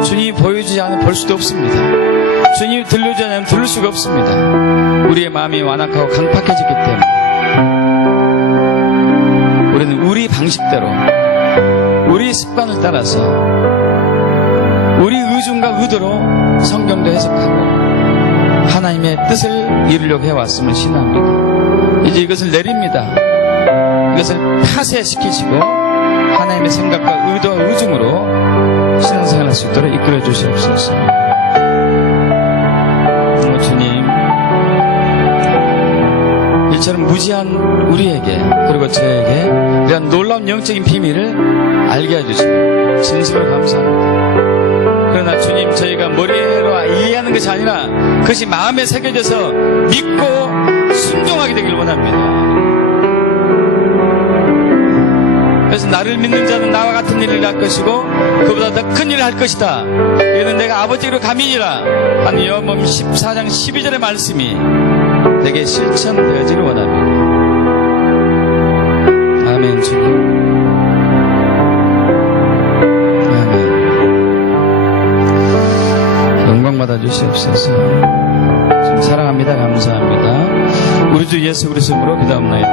주님이 보여주지 않으면 볼 수도 없습니다. 주님이 들려주지 않으면 들을 수가 없습니다. 우리의 마음이 완악하고 강팍해졌기 때문에 우리는 우리 방식대로, 우리 습관을 따라서, 우리 의중과 의도로 성경도 해석하고 하나님의 뜻을 이루려고 해왔음을 신앙합니다. 이제 이것을 내립니다. 이것을 파쇄시키시고 하나님의 생각과 의도와 의중으로 신앙생활할 수 있도록 이끌어 주시옵소서. 주님, 이처럼 무지한 우리에게 그리고 저에게 이런 놀라운 영적인 비밀을 알게 해주시고 진심으로 감사합니다. 그러나 주님, 저희가 머리로 이해하는 것이 아니라 그것이 마음에 새겨져서 믿고 순종하게 되길 원합니다. 그래서 나를 믿는 자는 나와 같은 일을 할 것이고 그보다 더 큰 일을 할 것이다. 이는 내가 아버지로 가민이라 한 요한복음 14장 12절의 말씀이 내게 실천되어지를 원합니다. 아멘. 주님, 아멘. 영광 받아 주시옵소서. 지금 사랑합니다. 감사합니다. 우리 주 예수 그리스도로 기도합나이다.